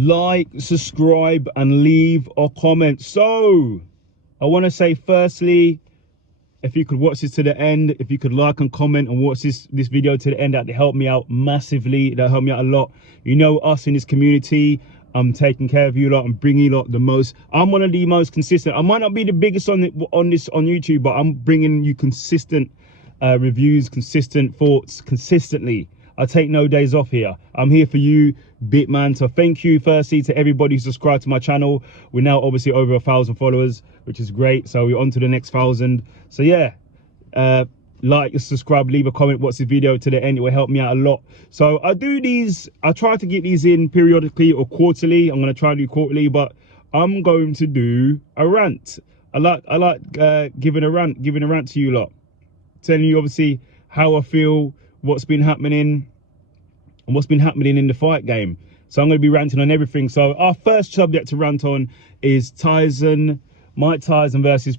like, subscribe, and leave a comment. So I want to say, firstly, if you could watch this to the end, if you could like and comment and watch this video to the end, that'd help me out massively. That'll help me out a lot. You know, us in this community, I'm taking care of you lot and bringing you lot the most. I'm one of the most consistent. I might not be the biggest on YouTube, but I'm bringing you consistent reviews, consistent thoughts, consistently. I take no days off here. I'm here for you, Bitman. So thank you firstly to everybody who subscribed to my channel. We're now obviously over 1,000 followers, which is great. So we're on to the next 1,000. So yeah, like, subscribe, leave a comment, watch the video to the end. It will help me out a lot. So I do these, I try to get these in periodically or quarterly. I'm going to try and do quarterly, but I'm going to do a rant. I like giving a rant to you lot, telling you obviously how I feel, what's been happening and what's been happening in the fight game. So I'm going to be ranting on everything. So our first subject to rant on is Mike Tyson versus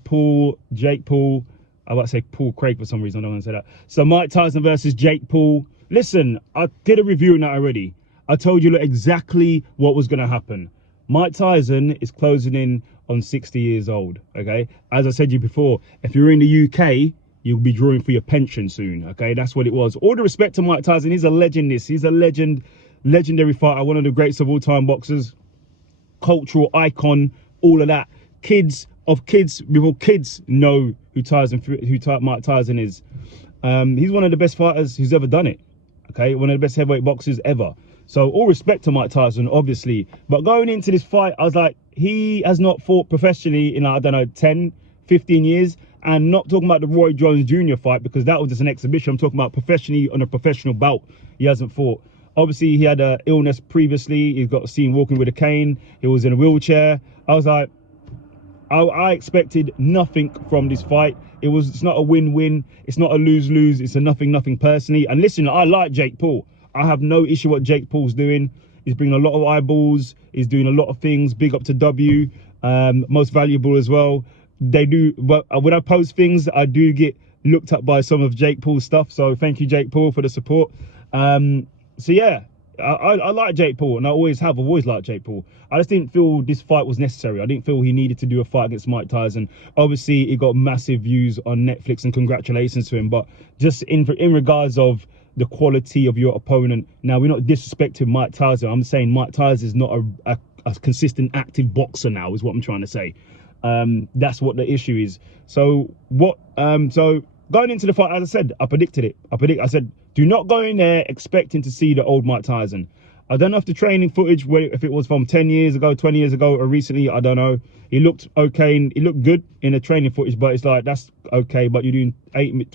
Jake Paul. I about to say Paul Craig for some reason. I don't want to say that. So Mike Tyson versus Jake Paul. Listen, I did a review on that already. I told you exactly what was going to happen. Mike Tyson is closing in on 60 years old. Okay, as I said to you before, if you're in the UK, you'll be drawing for your pension soon. Okay, that's what it was. All the respect to Mike Tyson. He's a legend. He's a legendary fighter, one of the greats of all time boxers, cultural icon, all of that. Kids before kids know who Mike Tyson is. He's one of the best fighters who's ever done it. Okay, one of the best heavyweight boxers ever. So all respect to Mike Tyson, obviously. But going into this fight, I was like, he has not fought professionally in, I don't know, 10, 15 years. And not talking about the Roy Jones Jr. fight, because that was just an exhibition. I'm talking about professionally on a professional bout. He hasn't fought. Obviously, he had an illness previously. He got seen walking with a cane. He was in a wheelchair. I was like, I expected nothing from this fight. It's not a win-win. It's not a lose-lose. It's a nothing personally. And listen, I like Jake Paul. I have no issue what Jake Paul's doing. He's bringing a lot of eyeballs. He's doing a lot of things. Big up to W. Most valuable as well. They do, but when I post things, I do get looked up by some of Jake Paul's stuff. So thank you, Jake Paul, for the support. So yeah, I like Jake Paul, and I've always liked Jake Paul. I just didn't feel this fight was necessary. I didn't feel he needed to do a fight against Mike Tyson. Obviously, he got massive views on Netflix, and congratulations to him. But just in regards of the quality of your opponent, now we're not disrespecting Mike Tyson. I'm saying Mike Tyson is not a consistent, active boxer now, is what I'm trying to say. That's what the issue is. So so going into the fight, as I said, I predicted it. I said, do not go in there expecting to see the old Mike Tyson. I don't know if the training footage, if it was from 10 years ago, 20 years ago, or recently, I don't know. He looked okay, and he looked good in the training footage, but it's like, that's okay, but you're doing 8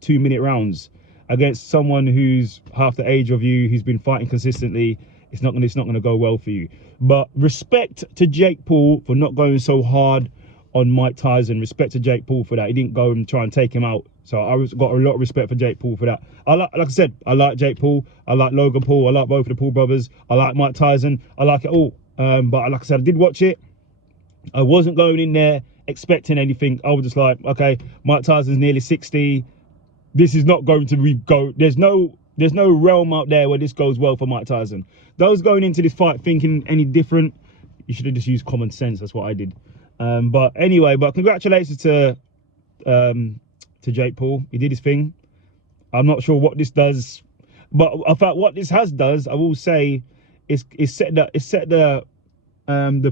2-minute rounds against someone who's half the age of you, who's been fighting consistently. It's not gonna go well for you. But respect to Jake Paul for not going so hard on Mike Tyson. Respect to Jake Paul for that. He didn't go and try and take him out. So I got a lot of respect for Jake Paul for that. Like I said, I like Jake Paul. I like Logan Paul. I like both of the Paul brothers. I like Mike Tyson. I like it all. But like I said, I did watch it. I wasn't going in there expecting anything. I was just like, okay, Mike Tyson's nearly 60. This is not going to go. There's no realm out there where this goes well for Mike Tyson. Those going into this fight thinking any different, you should have just used common sense. That's what I did. But anyway, congratulations to Jake Paul. He did his thing. I'm not sure what this does, but I thought what this does, I will say, is set the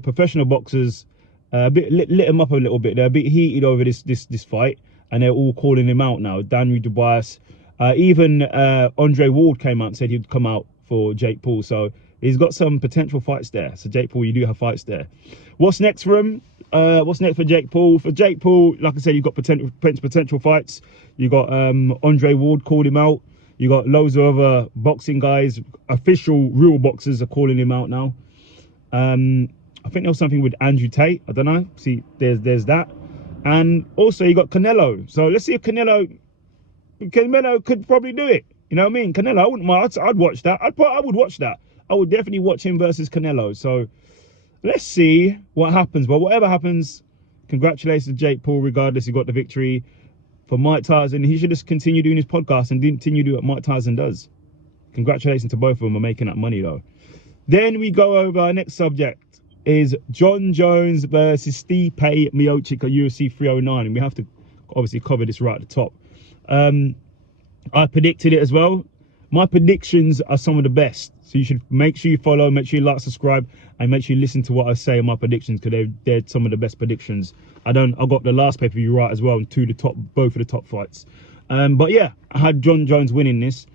professional boxers lit them up a little bit. They're a bit heated over this fight, and they're all calling him out now. Daniel Dubois, even Andre Ward came out and said he'd come out for Jake Paul. So he's got some potential fights there. So Jake Paul, you do have fights there. What's next for him? What's next for Jake Paul? For Jake Paul, like I said, you've got potential fights. You got Andre Ward called him out. You got loads of other boxing guys, official real boxers are calling him out now. I think there was something with Andrew Tate. I don't know. See, there's that. And also you got Canelo. So let's see if Canelo could probably do it. You know what I mean? Canelo, I wouldn't mind. I'd watch that. I would watch that. I would definitely watch him versus Canelo. So let's see what happens. But whatever happens, congratulations to Jake Paul. Regardless, he got the victory. For Mike Tyson, he should just continue doing his podcast and continue doing what Mike Tyson does. Congratulations to both of them on making that money though. Then we go over our next subject is Jon Jones versus Stipe Miocic at UFC 309, and we have to obviously cover this right at the top. I predicted it as well. My predictions are some of the best, so you should make sure you follow, make sure you like, subscribe, and make sure you listen to what I say in my predictions, because they're some of the best predictions. I got the last pay-per-view right as well, and both of the top fights. But yeah, I had Jon Jones winning this.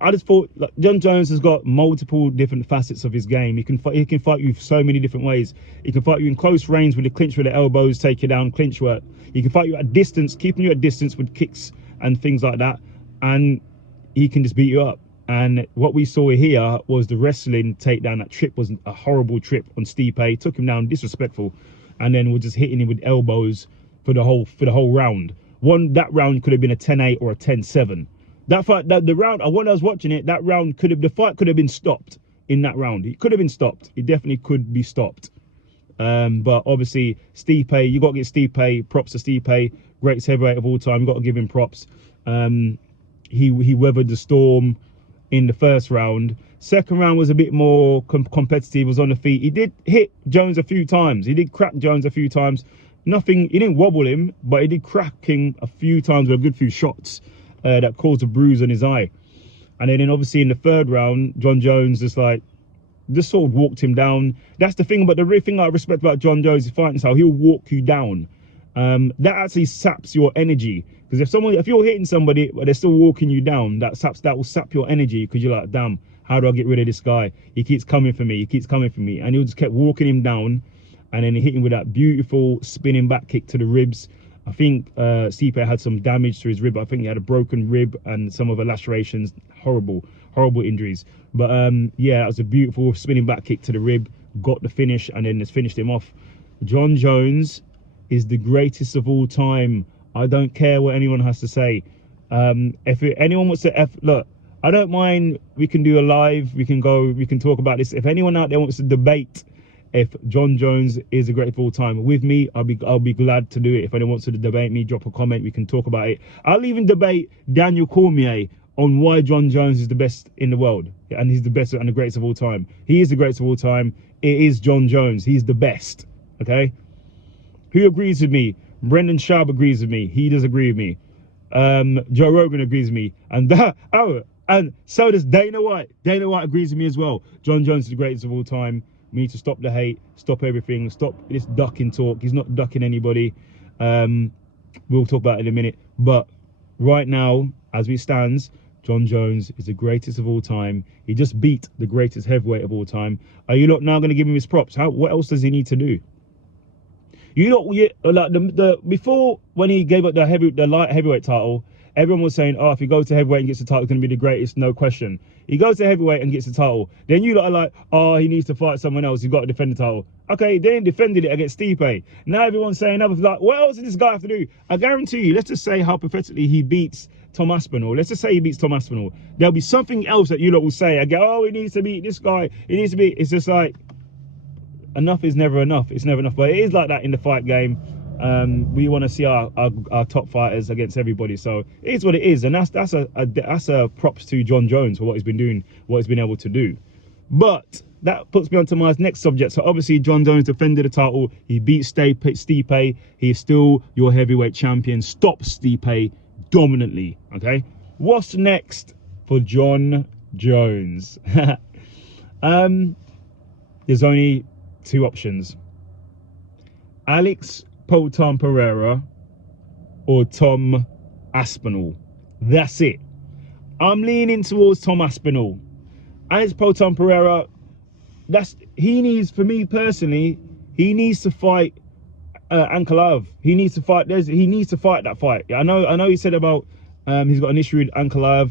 I just thought, like, Jon Jones has got multiple different facets of his game. He can fight you so many different ways. He can fight you in close range with the clinch with the elbows, take you down, clinch work. He can fight you at distance, keeping you at distance with kicks and things like that. And he can just beat you up. And what we saw here was the wrestling takedown. That trip was a horrible trip on Stipe. Took him down, disrespectful, and then we're just hitting him with elbows for the whole round. That round could have been a 10-8 or a 10-7. That fight, the round, when I was watching it, the fight could have been stopped in that round. It could have been stopped. It definitely could be stopped. But obviously, Stipe, you got to give Stipe props to Stipe, greatest heavyweight of all time. You got to give him props. He weathered the storm in the first round. Second round was a bit more competitive. Was on the feet. He did hit Jones a few times. He did crack Jones a few times. Nothing. He didn't wobble him, but he did crack him a few times with a good few shots. That caused a bruise on his eye. And then obviously in the third round, Jon Jones just sort of walked him down. That's the thing, but the real thing I respect about Jon Jones is fighting style. He'll walk you down. That actually saps your energy, because if you're hitting somebody but they're still walking you down, that will sap your energy, because you're like, damn, how do I get rid of this guy? He keeps coming for me. He keeps coming for me. And he'll just kept walking him down, and then he hit him with that beautiful spinning back kick to the ribs. I think Stipe had some damage to his rib. I think he had a broken rib and some other lacerations. Horrible injuries. But yeah, that was a beautiful spinning back kick to the rib. Got the finish, and then just finished him off. Jon Jones is the greatest of all time. I don't care what anyone has to say. Anyone wants to look, I don't mind. We can do a live. We can talk about this. If anyone out there wants to debate if Jon Jones is the greatest of all time with me, I'll be glad to do it. If anyone wants to debate me, drop a comment, we can talk about it. I'll even debate Daniel Cormier on why Jon Jones is the best in the world, and he's the best and the greatest of all time. He is the greatest of all time. It is Jon Jones. He's the best. Okay, who agrees with me? Brendan Schaub agrees with me. He does agree with me. Joe Rogan agrees with me, and and so does Dana White. Dana White agrees with me as well. Jon Jones is the greatest of all time. We need to stop the hate, stop everything, stop this ducking talk. He's not ducking anybody. We'll talk about it in a minute. But right now, as we stands, Jon Jones is the greatest of all time. He just beat the greatest heavyweight of all time. Are you lot now going to give him his props? What else does he need to do? You lot, like before, when he gave up the light heavyweight title, everyone was saying, oh, if he goes to heavyweight and gets the title, it's going to be the greatest, no question. He goes to heavyweight and gets the title. Then you lot are like, oh, he needs to fight someone else. He's got to defend the title. Okay, then he defended it against Stipe. Now everyone's saying, like, what else does this guy have to do? I guarantee you, let's just say hypothetically he beats Tom Aspinall. Let's just say he beats Tom Aspinall. There'll be something else that you lot will say. I go, oh, he needs to beat this guy. He needs to beat. It's just like, enough is never enough. It's never enough. But it is like that in the fight game. We want to see our top fighters against everybody, so it is what it is, and that's a props to Jon Jones for what he's been doing, what he's been able to do. But that puts me on to my next subject. So obviously Jon Jones defended the title. He beat Stipe. He is still your heavyweight champion. Stop Stipe dominantly. Okay, what's next for Jon Jones? There's only two options: Alex Poatan Pereira or Tom Aspinall. That's it. I'm leaning towards Tom Aspinall. Alex Poatan Pereira, for me personally, he needs to fight Ankalaev. He needs to fight. He needs to fight that fight. I know he said about he's got an issue with Ankalaev.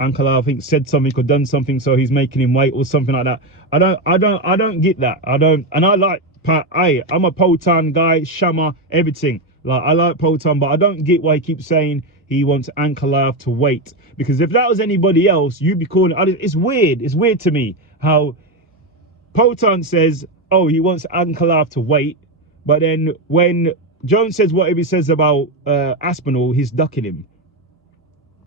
Ankalaev, I think, said something or done something, so he's making him wait or something like that. I don't get that. And I like. I'm a Poatan guy, Shama, everything. Like, I like Poatan, but I don't get why he keeps saying he wants Ankalaev to wait. Because if that was anybody else, you'd be calling. It's weird. It's weird to me how Poatan says, oh, he wants Ankalaev to wait, but then when Jones says whatever he says about Aspinall, he's ducking him.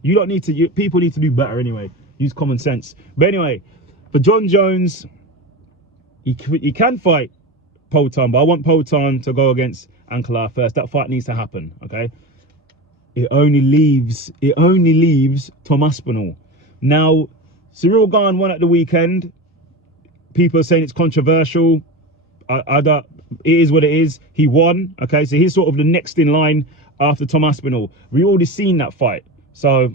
You don't need to. People need to do better anyway. Use common sense. But anyway, for Jon Jones, he can fight Poatan, but I want Poatan to go against Ankalaev first. That fight needs to happen, okay? It only leaves Tom Aspinall. Now, Cyril Gane won at the weekend. People are saying it's controversial. I don't. It is what it is. He won. Okay, so he's sort of the next in line after Tom Aspinall. We already seen that fight, so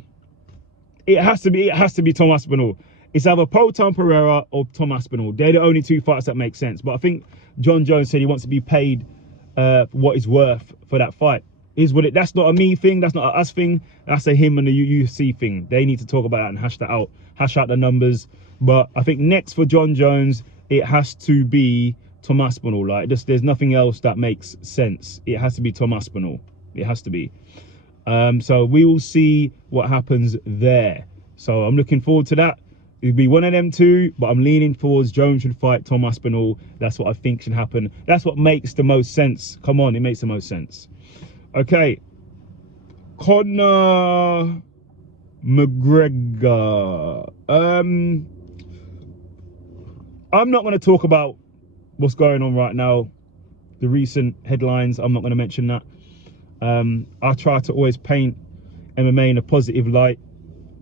it has to be Tom Aspinall. It's either Poatan Pereira or Tom Aspinall. They're the only two fights that make sense. But I think Jon Jones said he wants to be paid what it's worth for that fight. Is what it. That's not a me thing. That's not a us thing. That's a him and the UFC thing. They need to talk about that and hash that out. Hash out the numbers. But I think next for Jon Jones, it has to be Tom Aspinall. Like, there's nothing else that makes sense. It has to be Tom Aspinall. It has to be. So we will see what happens there. So I'm looking forward to that. It'll be one of them two, but I'm leaning towards Jones should fight Tom Aspinall. That's what I think should happen. That's what makes the most sense. Come on, it makes the most sense. Okay, Conor McGregor. I'm not going to talk about what's going on right now, the recent headlines. I'm not going to mention that. I try to always paint MMA in a positive light.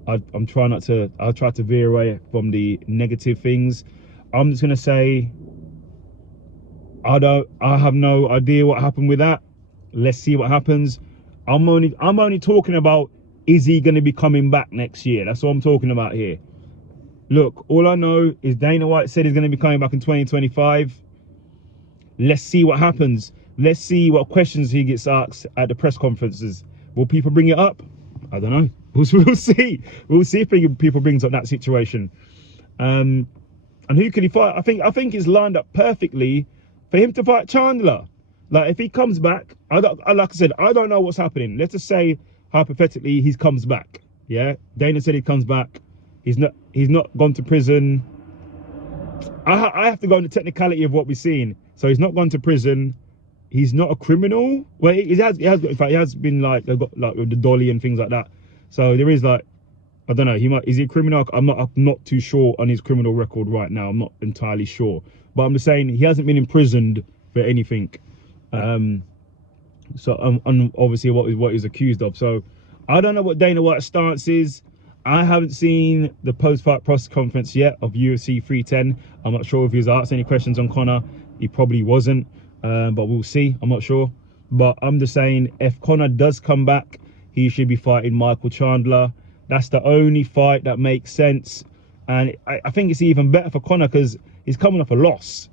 I'm trying not to. I'll try to veer away from the negative things. I'm just going to say I have no idea what happened with that. Let's see what happens. I'm only talking about, is he going to be coming back next year? That's what I'm talking about here. Look, all I know is Dana White said he's going to be coming back in 2025. Let's see what happens. Let's see what questions he gets asked at the press conferences. Will people bring it up? I don't know. We'll see. We'll see if people brings up that situation. And who can he fight? I think it's lined up perfectly for him to fight Chandler. Like, if he comes back, like I said, I don't know what's happening. Let's just say, hypothetically, he comes back. Yeah, Dana said he comes back. He's not gone to prison. I have to go on the technicality of what we're seeing. So he's not gone to prison. He's not a criminal. Well, he has. In fact, he has been like with the dolly and things like that. So there is, like, I don't know. Is he a criminal? I'm not too sure on his criminal record right now. I'm not entirely sure. But I'm just saying he hasn't been imprisoned for anything. So obviously what he's accused of. So I don't know what Dana White's stance is. I haven't seen the post-fight press conference yet of UFC 310. I'm not sure if he was asked any questions on Conor. He probably wasn't, but we'll see. I'm not sure. But I'm just saying, if Conor does come back, he should be fighting Michael Chandler. That's the only fight that makes sense. And I think it's even better for Conor because he's coming off a loss.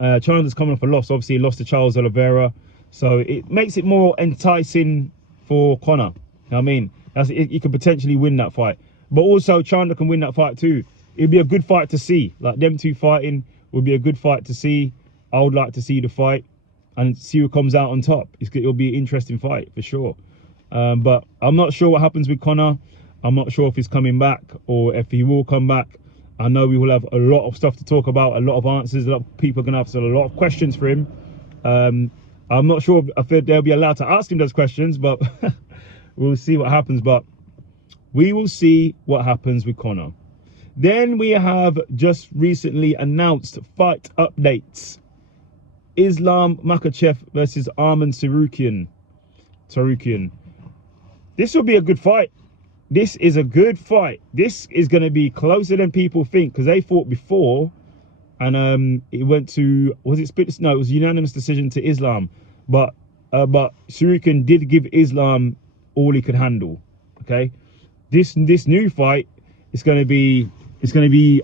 Chandler's coming off a loss. Obviously, he lost to Charles Oliveira. So it makes it more enticing for Conor. You know what I mean? He could potentially win that fight. But also, Chandler can win that fight too. It'd be a good fight to see. Like, them two fighting would be a good fight to see. I would like to see the fight and see who comes out on top. It'll be an interesting fight for sure. But I'm not sure what happens with Conor. I'm not sure if he's coming back or if he will come back. I know we will have a lot of stuff to talk about, a lot of answers. A lot of people are going to have a lot of questions for him. I'm not sure if they'll be allowed to ask him those questions, but we'll see what happens. But we will see what happens with Conor. Then we have just recently announced fight updates. Islam Makhachev versus Arman Tsarukyan. This will be a good fight. This is a good fight. This is going to be closer than people think, because they fought before and it went to, was it split? No, it was unanimous decision to Islam. But Tsarukyan did give Islam all he could handle. Okay, this new fight is going to be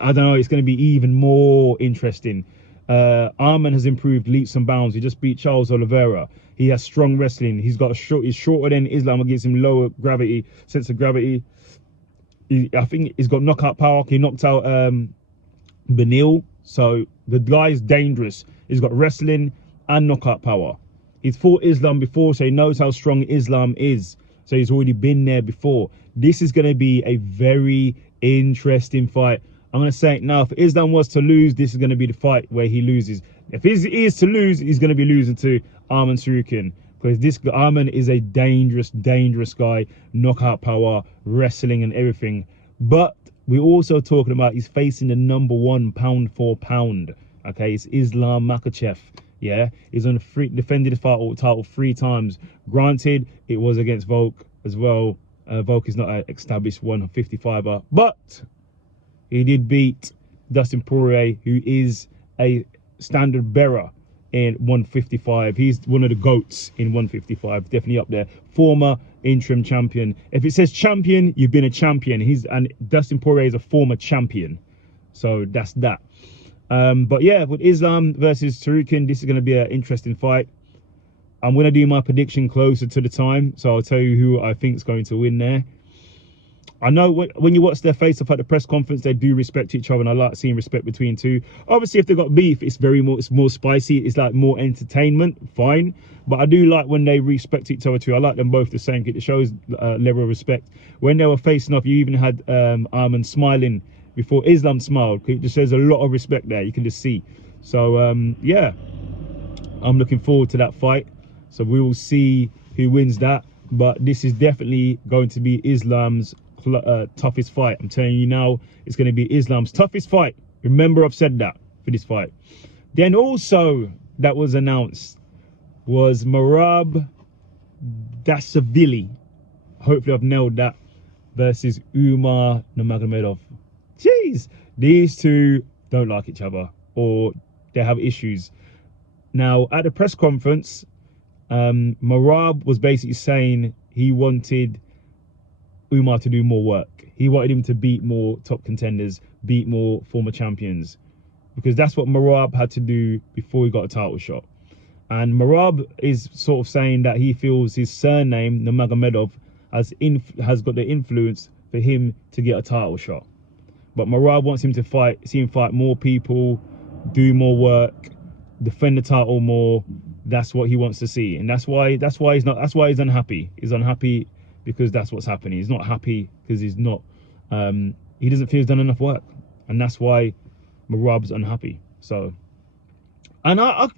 I don't know, it's going to be even more interesting. Arman has improved leaps and bounds. He just beat Charles Oliveira. He has strong wrestling. He's shorter than Islam, gives him lower sense of gravity. I think he's got knockout power. He knocked out Benil. So the guy is dangerous. He's got wrestling and knockout power. He's fought Islam before, so he knows how strong Islam is. So he's already been there before. This is going to be a very interesting fight. I'm going to say it now. If Islam was to lose, this is going to be the fight where he loses. If he is to lose, he's going to be losing to Arman Tsarukyan, because this Arman is a dangerous guy. Knockout power, wrestling and everything. But we're also talking about he's facing the #1 pound for pound. Okay, it's Islam Makhachev. Yeah, he's on defended his title 3 times. Granted, it was against Volk as well. Volk is not an established 155er, but he did beat Dustin Poirier, who is a standard bearer in 155. He's one of the GOATs in 155, definitely up there. Former interim champion. If it says champion, you've been a champion. And Dustin Poirier is a former champion. So that's that. But yeah, with Islam versus Tsarukyan, this is going to be an interesting fight. I'm going to do my prediction closer to the time, so I'll tell you who I think is going to win there. I know when you watch their face-off at the press conference, they do respect each other, and I like seeing respect between two. Obviously, if they've got beef, it's more spicy. It's like more entertainment, fine. But I do like when they respect each other too. I like them both the same. It shows level of respect. When they were facing off, you even had Arman smiling before Islam smiled. It just shows a lot of respect there. You can just see. So yeah, I'm looking forward to that fight. So we will see who wins that. But this is definitely going to be Islam's toughest fight. I'm telling you now, it's going to be Islam's toughest fight. Remember, I've said that for this fight. Then also that was announced was Merab Dasavili. Hopefully I've nailed that. Versus Umar Nurmagomedov. Jeez, these two don't like each other, or they have issues. Now at the press conference, Merab was basically saying he wanted Umar to do more work. He wanted him to beat more top contenders, beat more former champions, because that's what Merab had to do before he got a title shot. And Merab is sort of saying that he feels his surname Nurmagomedov has got the influence for him to get a title shot. But Merab wants him to see him fight more people, do more work, defend the title more. That's what he wants to see, and that's why he's unhappy. He's unhappy because that's what's happening. He's not happy because he doesn't feel he's done enough work, and that's why Merab's unhappy. So, and I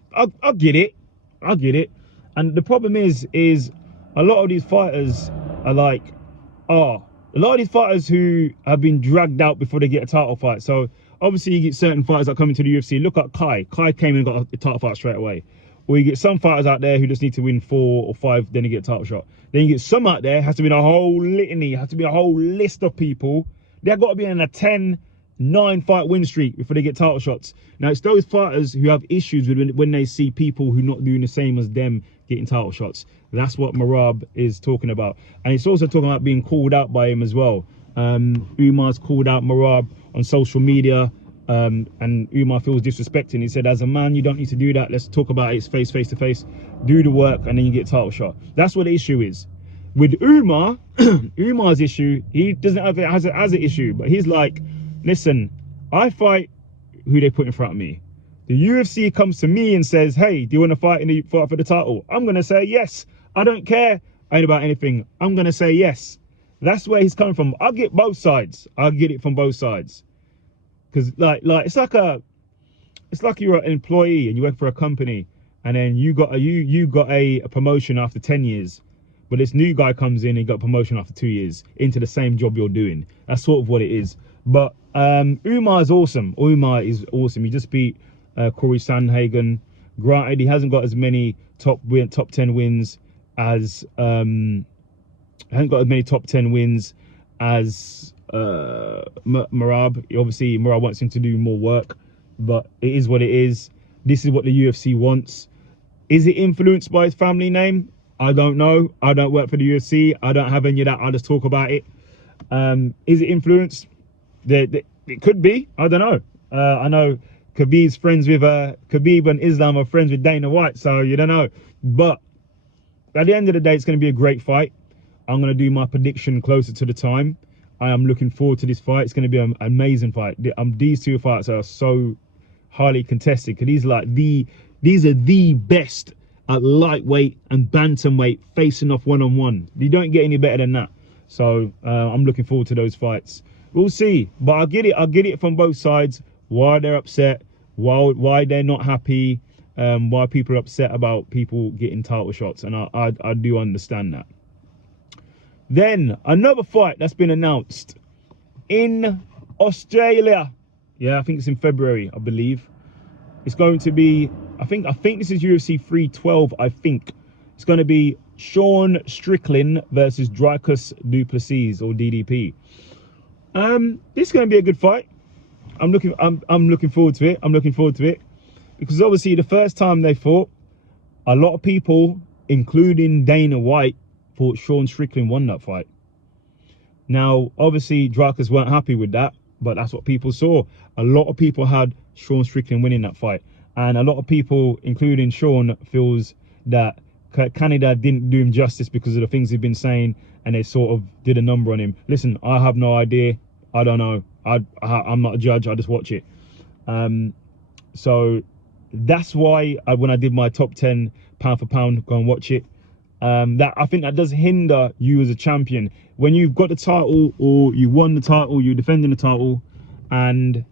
get it, and the problem is a lot of these fighters are like, a lot of these fighters who have been dragged out before they get a title fight. So obviously you get certain fighters that come into the UFC. Look at Kai came and got a title fight straight away. Or you get some fighters out there who just need to win 4 or 5, then you get a title shot. Then you get some out there, has to be a whole litany, has to be a whole list of people. They've got to be in a 10-9 fight win streak before they get title shots. Now it's those fighters who have issues with when they see people who are not doing the same as them getting title shots. That's what Merab is talking about. And it's also talking about being called out by him as well. Umar's called out Merab on social media. And Umar feels disrespecting. He said, as a man, you don't need to do that. Let's talk about it face to face. Do the work, and then you get a title shot. That's what the issue is. With Umar, Umar's issue, he doesn't have it as an issue, but he's like, listen, I fight who they put in front of me. The UFC comes to me and says, hey, do you want to fight for the title? I'm going to say yes. I don't care about anything. I'm going to say yes. That's where he's coming from. I'll get both sides. I'll get it from both sides. Because it's like you're an employee and you work for a company, and then you got a promotion after 10 years, but this new guy comes in and got a promotion after 2 years into the same job you're doing. That's sort of what it is. But Umar is awesome. Umar is awesome. He just beat Corey Sandhagen. Granted, he hasn't got as many top 10 wins as Merab. Obviously Merab wants him to do more work, but it is what it is. This is what the UFC wants. Is it influenced by his family name? I don't know. I don't work for the UFC. I don't have any of that. I just talk about it. Is it influenced? It could be. I don't know. I know Khabib's friends with Khabib and Islam are friends with Dana White, so you don't know. But at the end of the day, it's going to be a great fight. I'm going to do my prediction closer to the time. I am looking forward to this fight. It's going to be an amazing fight. These two fights are so highly contested, because these are the best at lightweight and bantamweight facing off one-on-one. You don't get any better than that. So I'm looking forward to those fights. We'll see, but I'll get it from both sides. Why they're upset, why they're not happy, why people are upset about people getting title shots, and I do understand that. Then another fight that's been announced in Australia. Yeah, I think it's in February, I believe. It's going to be, I think this is UFC 312, I think. It's going to be Sean Strickland versus Dricus du Plessis, or DDP. This is going to be a good fight. I'm looking forward to it. I'm looking forward to it. Because obviously the first time they fought, a lot of people, including Dana White, thought Sean Strickland won that fight. Now, obviously, Dricus weren't happy with that, but that's what people saw. A lot of people had Sean Strickland winning that fight. And a lot of people, including Sean, feels that Canada didn't do him justice because of the things he'd been saying, and they sort of did a number on him. Listen, I have no idea. I don't know. I'm not a judge. I just watch it. So that's why when I did my top 10 pound for pound, go and watch it. That I think that does hinder you as a champion. When you've got the title, or you won the title, you're defending the title, and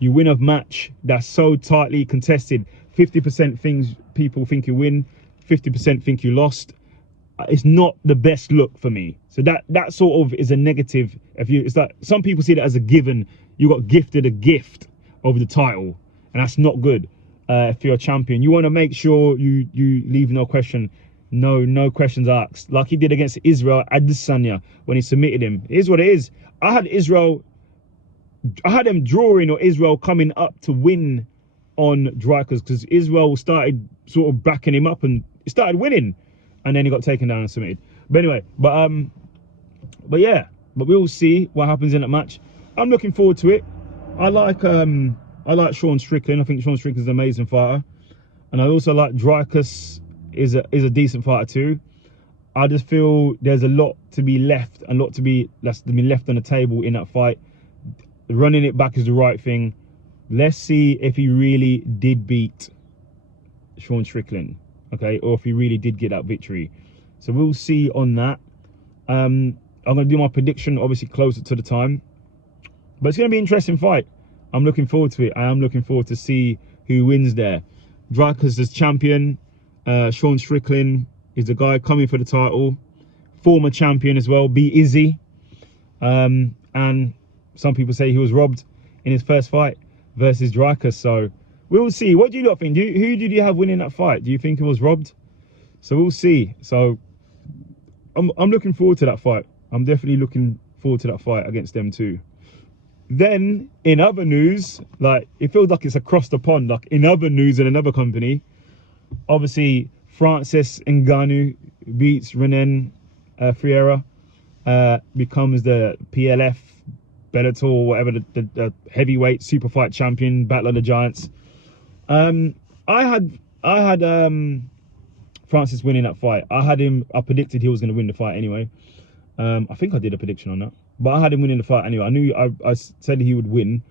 you win a match that's so tightly contested, 50% things people think you win, 50% think you lost. It's not the best look for me. So that sort of is a negative. It's like some people see that as a given. You got gifted a gift of the title, and that's not good. If you're a champion, you want to make sure you leave no question. No questions asked, like he did against Israel Adesanya when he submitted him. It is what it is. I had them drawing, or Israel coming up to win on Dricus, because Israel started sort of backing him up and he started winning, and then he got taken down and submitted. But anyway, but yeah, but we'll see what happens in that match. I'm looking forward to it. I like Sean Strickland. I think Sean Strickland is an amazing fighter, and I also like Dricus. Is a decent fighter too. I just feel there's a lot to be left, and that's to be left on the table in that fight. Running it back is the right thing. Let's see if he really did beat Sean Strickland, okay, or if he really did get that victory. So we'll see on that. I'm gonna do my prediction obviously closer to the time, but it's gonna be an interesting fight. I'm looking forward to it. I am looking forward to see who wins there. Dricus is champion. Sean Strickland is the guy coming for the title, former champion as well, beat Izzy, and some people say he was robbed in his first fight versus Dricus. So we'll see. What do you lot think? Who did you have winning that fight? Do you think it was robbed? So we'll see. So I'm looking forward to that fight. I'm definitely looking forward to that fight against them too. Then in other news, like it feels like it's across the pond. Like in other news in another company, obviously, Francis Ngannou beats Renan Ferreira, becomes the PLF, Bellator, whatever, the heavyweight super fight champion, Battle of the Giants. I had Francis winning that fight. I predicted he was going to win the fight anyway. I think I did a prediction on that, but I had him winning the fight anyway. I knew I said he would win.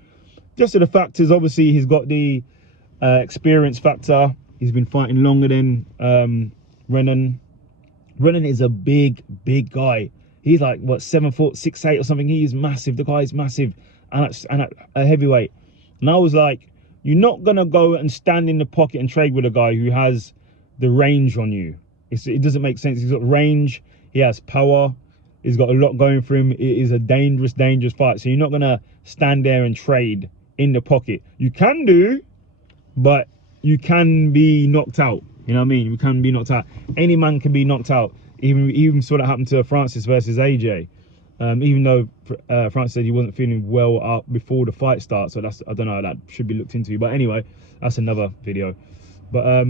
Just to the factors, obviously, he's got the experience factor. He's been fighting longer than Renan. Renan is a big guy. He's like, what, 7 foot 6'8" or something. He is massive. The guy is massive, and at a heavyweight. And I was like, you're not gonna go and stand in the pocket and trade with a guy who has the range on you. It doesn't make sense. He's got range. He has power. He's got a lot going for him. It is a dangerous fight. So you're not gonna stand there and trade in the pocket. You can do, but you can be knocked out. You know what I mean? You can be knocked out. Any man can be knocked out. Even saw that happen to Francis versus AJ. Even though Francis said he wasn't feeling well up before the fight starts. So that's, I don't know, that should be looked into. But anyway, that's another video. But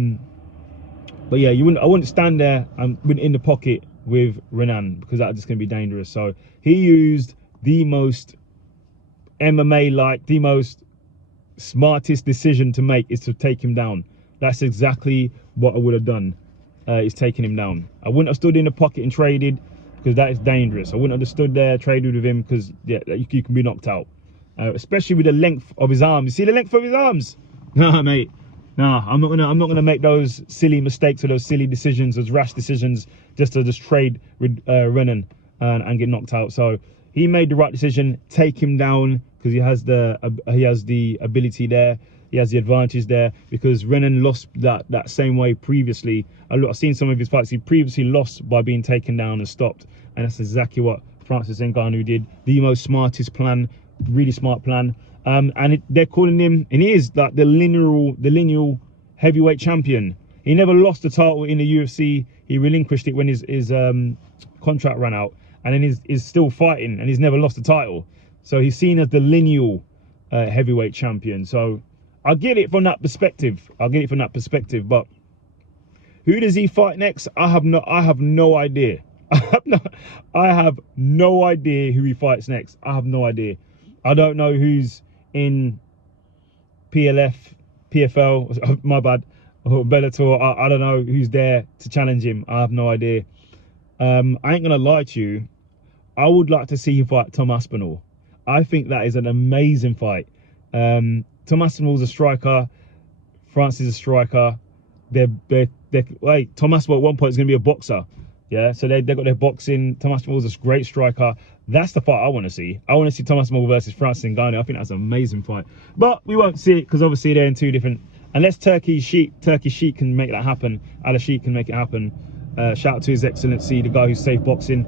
yeah, I wouldn't stand there and in the pocket with Renan, because that's just gonna be dangerous. So he used the most MMA-like, the most smartest decision to make is to take him down. That's exactly what I would have done, is taking him down. I wouldn't have stood in the pocket and traded, because that is dangerous. I wouldn't have stood there, traded with him, because yeah, you can be knocked out. Especially with the length of his arms. You see the length of his arms? Nah, mate. Nah, I'm not gonna make those silly mistakes or those silly decisions, those rash decisions, just to trade with Renan and get knocked out. So he made the right decision. Take him down, because he has the ability there. He has the advantage there, because Renan lost that same way previously. I've seen some of his fights. He previously lost by being taken down and stopped, and that's exactly what Francis Ngannou did. The most smartest plan really smart plan. And they're calling him, and he is like the lineal heavyweight champion. He never lost the title in the UFC. He relinquished it when his contract ran out, and then he's still fighting, and he's never lost the title. So he's seen as the lineal heavyweight champion. So I get it from that perspective. But who does he fight next? I have no idea. I have no idea who he fights next. I have no idea. I don't know who's in PFL, my bad, or Bellator. I don't know who's there to challenge him. I have no idea. I ain't gonna lie to you. I would like to see him fight Tom Aspinall. I think that is an amazing fight. Tom Aspinall's a striker. Francis is a striker. Wait, Tom Aspinall at one point is gonna be a boxer. Yeah, so they got their boxing. Tom Aspinall's a great striker. That's the fight I want to see. I want to see Tom Aspinall versus Francis Ngannou. I think that's an amazing fight. But we won't see it because obviously they're in two different. Unless Turkey Sheik can make that happen. Al Sheik can make it happen. Shout out to His Excellency, the guy who's safe boxing.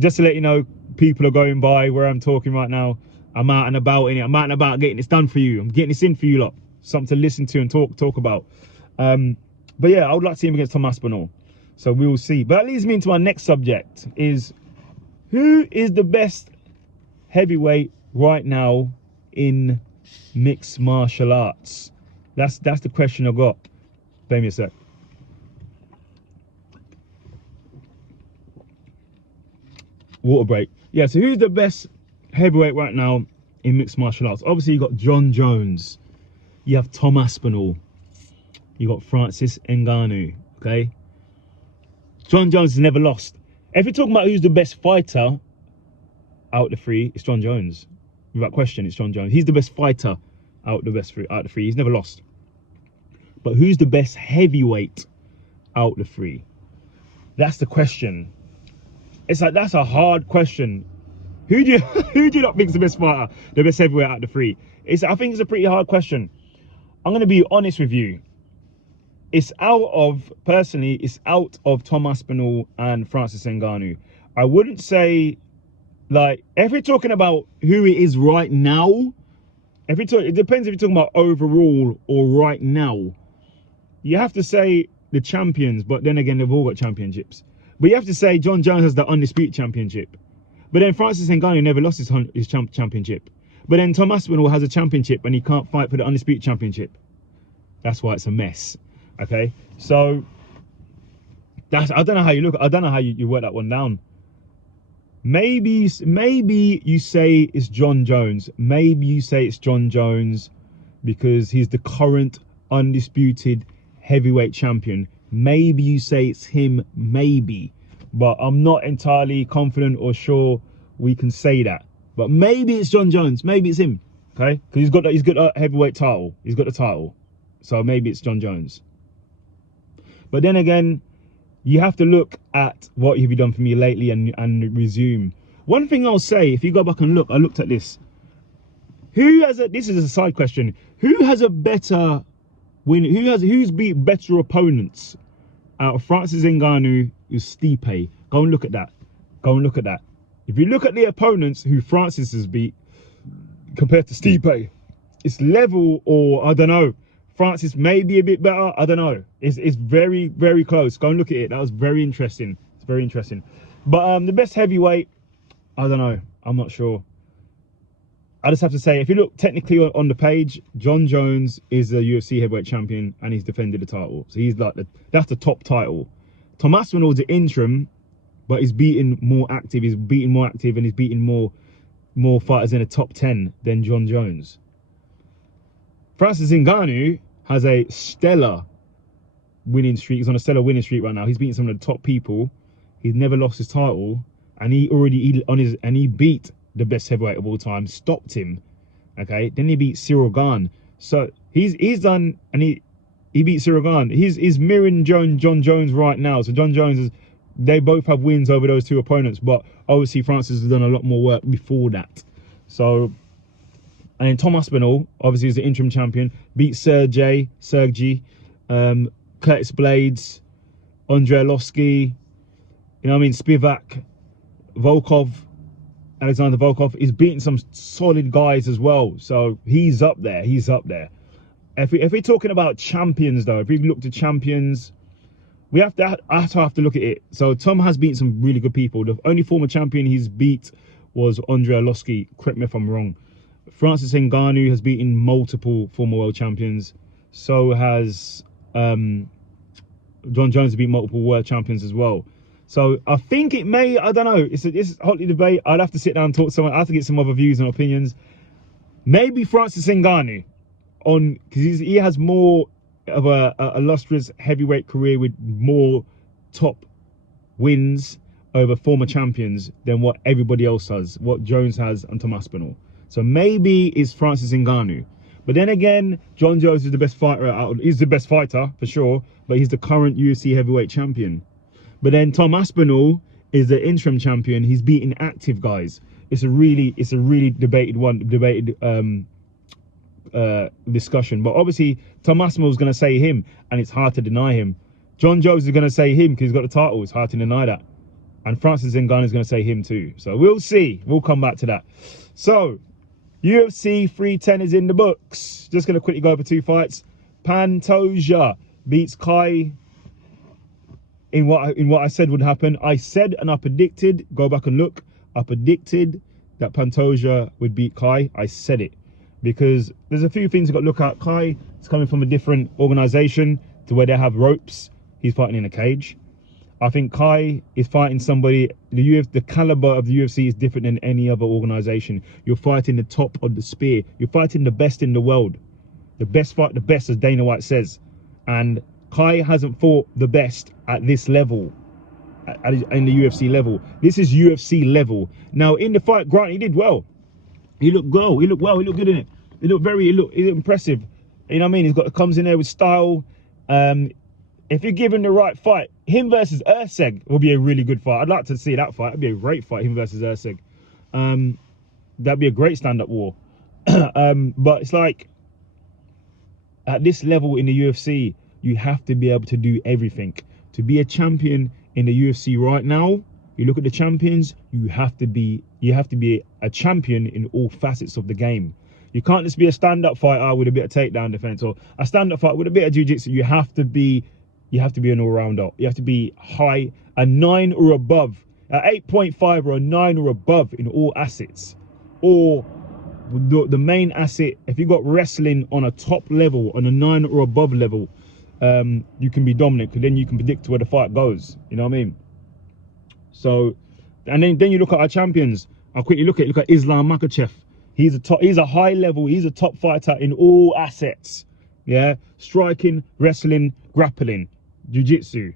Just to let you know, people are going by where I'm talking right now. I'm out and about in it. I'm out and about getting this done for you. I'm getting this in for you lot. Something to listen to and talk about. But yeah, I would like to see him against Tom Aspinall. So we will see. But that leads me into my next subject, is who is the best heavyweight right now in mixed martial arts? That's the question I got. Bear me a sec. Water break. Yeah, so who's the best heavyweight right now in mixed martial arts? Obviously you got Jon Jones. You have Tom Aspinall. You got Francis Ngannou. Okay. Jon Jones has never lost. If you're talking about who's the best fighter out of the three, it's Jon Jones. Without question, it's Jon Jones. He's the best fighter out of the three. He's never lost. But who's the best heavyweight out of the three? That's the question. It's like, that's a hard question. Who do you not think is the best fighter, the best heavyweight out of the three? I think it's a pretty hard question. I'm going to be honest with you. Personally, it's out of Tom Aspinall and Francis Ngannou. I wouldn't say, like, if we're talking about who it is right now, it depends if you're talking about overall or right now. You have to say the champions, but then again, they've all got championships. But you have to say Jon Jones has the undisputed championship. But then Francis Ngannou never lost his championship. But then Tom Aspinall has a championship and he can't fight for the undisputed championship. That's why it's a mess. Okay, so I don't know how you look. I don't know how you work that one down. Maybe you say it's Jon Jones. Maybe you say it's Jon Jones because he's the current undisputed heavyweight champion. Maybe you say it's him. Maybe, but I'm not entirely confident or sure we can say that. But maybe it's Jon Jones. Maybe it's him. Okay, because he's got a heavyweight title. He's got the title, so maybe it's Jon Jones. But then again, you have to look at what have you done for me lately and resume. One thing I'll say, if you go back and look, I looked at this. This is a side question. Who has a better win? Who's beat better opponents out of Francis Ngannou with Stipe? Go and look at that. Go and look at that. If you look at the opponents who Francis has beat compared to Stipe, it's level, or I don't know. Francis may be a bit better. I don't know. It's very, very close. Go and look at it. That was very interesting. It's very interesting. But the best heavyweight, I don't know. I'm not sure. I just have to say, if you look technically on the page, Jon Jones is the UFC heavyweight champion and he's defended the title. So he's like that's the top title. Tom Aspinall's the interim, but he's beaten more active. He's beaten more active and he's beaten more fighters in the top 10 than Jon Jones. Francis Ngannou has a stellar winning streak. He's on a stellar winning streak right now. He's beaten some of the top people. He's never lost his title, and he beat the best heavyweight of all time. Stopped him. Okay, then he beat Cyril Gane. So he's done, and he beat Cyril Gane. He's mirroring Jon Jones right now. So Jon Jones they both have wins over those two opponents, but obviously Francis has done a lot more work before that. So. And then Tom Aspinall, obviously, is the interim champion, beat Sergey, Curtis Blades, Andrei Arlovsky, you know what I mean, Spivak, Volkov. Alexander Volkov, is beating some solid guys as well. So he's up there. He's up there. If we're talking about champions, though, if we look to champions, we have to look at it. So Tom has beaten some really good people. The only former champion he's beat was Andre Arlovski. Correct me if I'm wrong. Francis Ngannou has beaten multiple former world champions. So has Jon Jones beat multiple world champions as well. So I think it may, I don't know, it's hotly debate. I'd have to sit down and talk to someone. I have to get some other views and opinions. Maybe Francis Ngannou, because he has more of a illustrious heavyweight career with more top wins over former champions than what everybody else has, what Jones has and Tom Aspinall. So maybe it's Francis Ngannou. But then again, Jon Jones is the best fighter. He's the best fighter for sure, but he's the current UFC heavyweight champion. But then Tom Aspinall is the interim champion. He's beating active guys. It's a really debated discussion. But obviously, Tom Aspinall is going to say him, and it's hard to deny him. Jon Jones is going to say him because he's got the title. It's hard to deny that. And Francis Ngannou is going to say him too. So we'll see. We'll come back to that. So UFC 310 is in the books. Just going to quickly go over 2 fights. Pantoja beats Kai in what I said would happen. I said and I predicted, go back and look, I predicted that Pantoja would beat Kai. I said it because there's a few things you've got to look at. Kai is coming from a different organization to where they have ropes. He's fighting in a cage. I think Kai is fighting somebody, the caliber of the UFC is different than any other organization. You're fighting the top of the spear. You're fighting the best in the world. The best fight the best, as Dana White says. And Kai hasn't fought the best at this level, in the UFC level. This is UFC level. Now, in the fight, Grant, he did well. He looked well. He looked well. He looked good in it. He looked impressive. You know what I mean? Comes in there with style. If you give him the right fight, him versus Usyk will be a really good fight. I'd like to see that fight. It'd be a great fight, him versus Usyk. That'd be a great stand-up war. But it's like, at this level in the UFC, you have to be able to do everything. To be a champion in the UFC right now, you look at the champions, you have to be a champion in all facets of the game. You can't just be a stand-up fighter with a bit of takedown defense, or a stand-up fighter with a bit of jiu-jitsu. You have to be an all-rounder. You have to be high, a 9 or above, a 8.5 or a 9 or above in all assets. Or the main asset, if you got wrestling on a top level, on a 9 or above level, you can be dominant, because then you can predict where the fight goes. You know what I mean? So, and then you look at our champions. I'll quickly look at Islam Makhachev. He's a high level, he's a top fighter in all assets. Yeah, striking, wrestling, grappling, jiu-jitsu.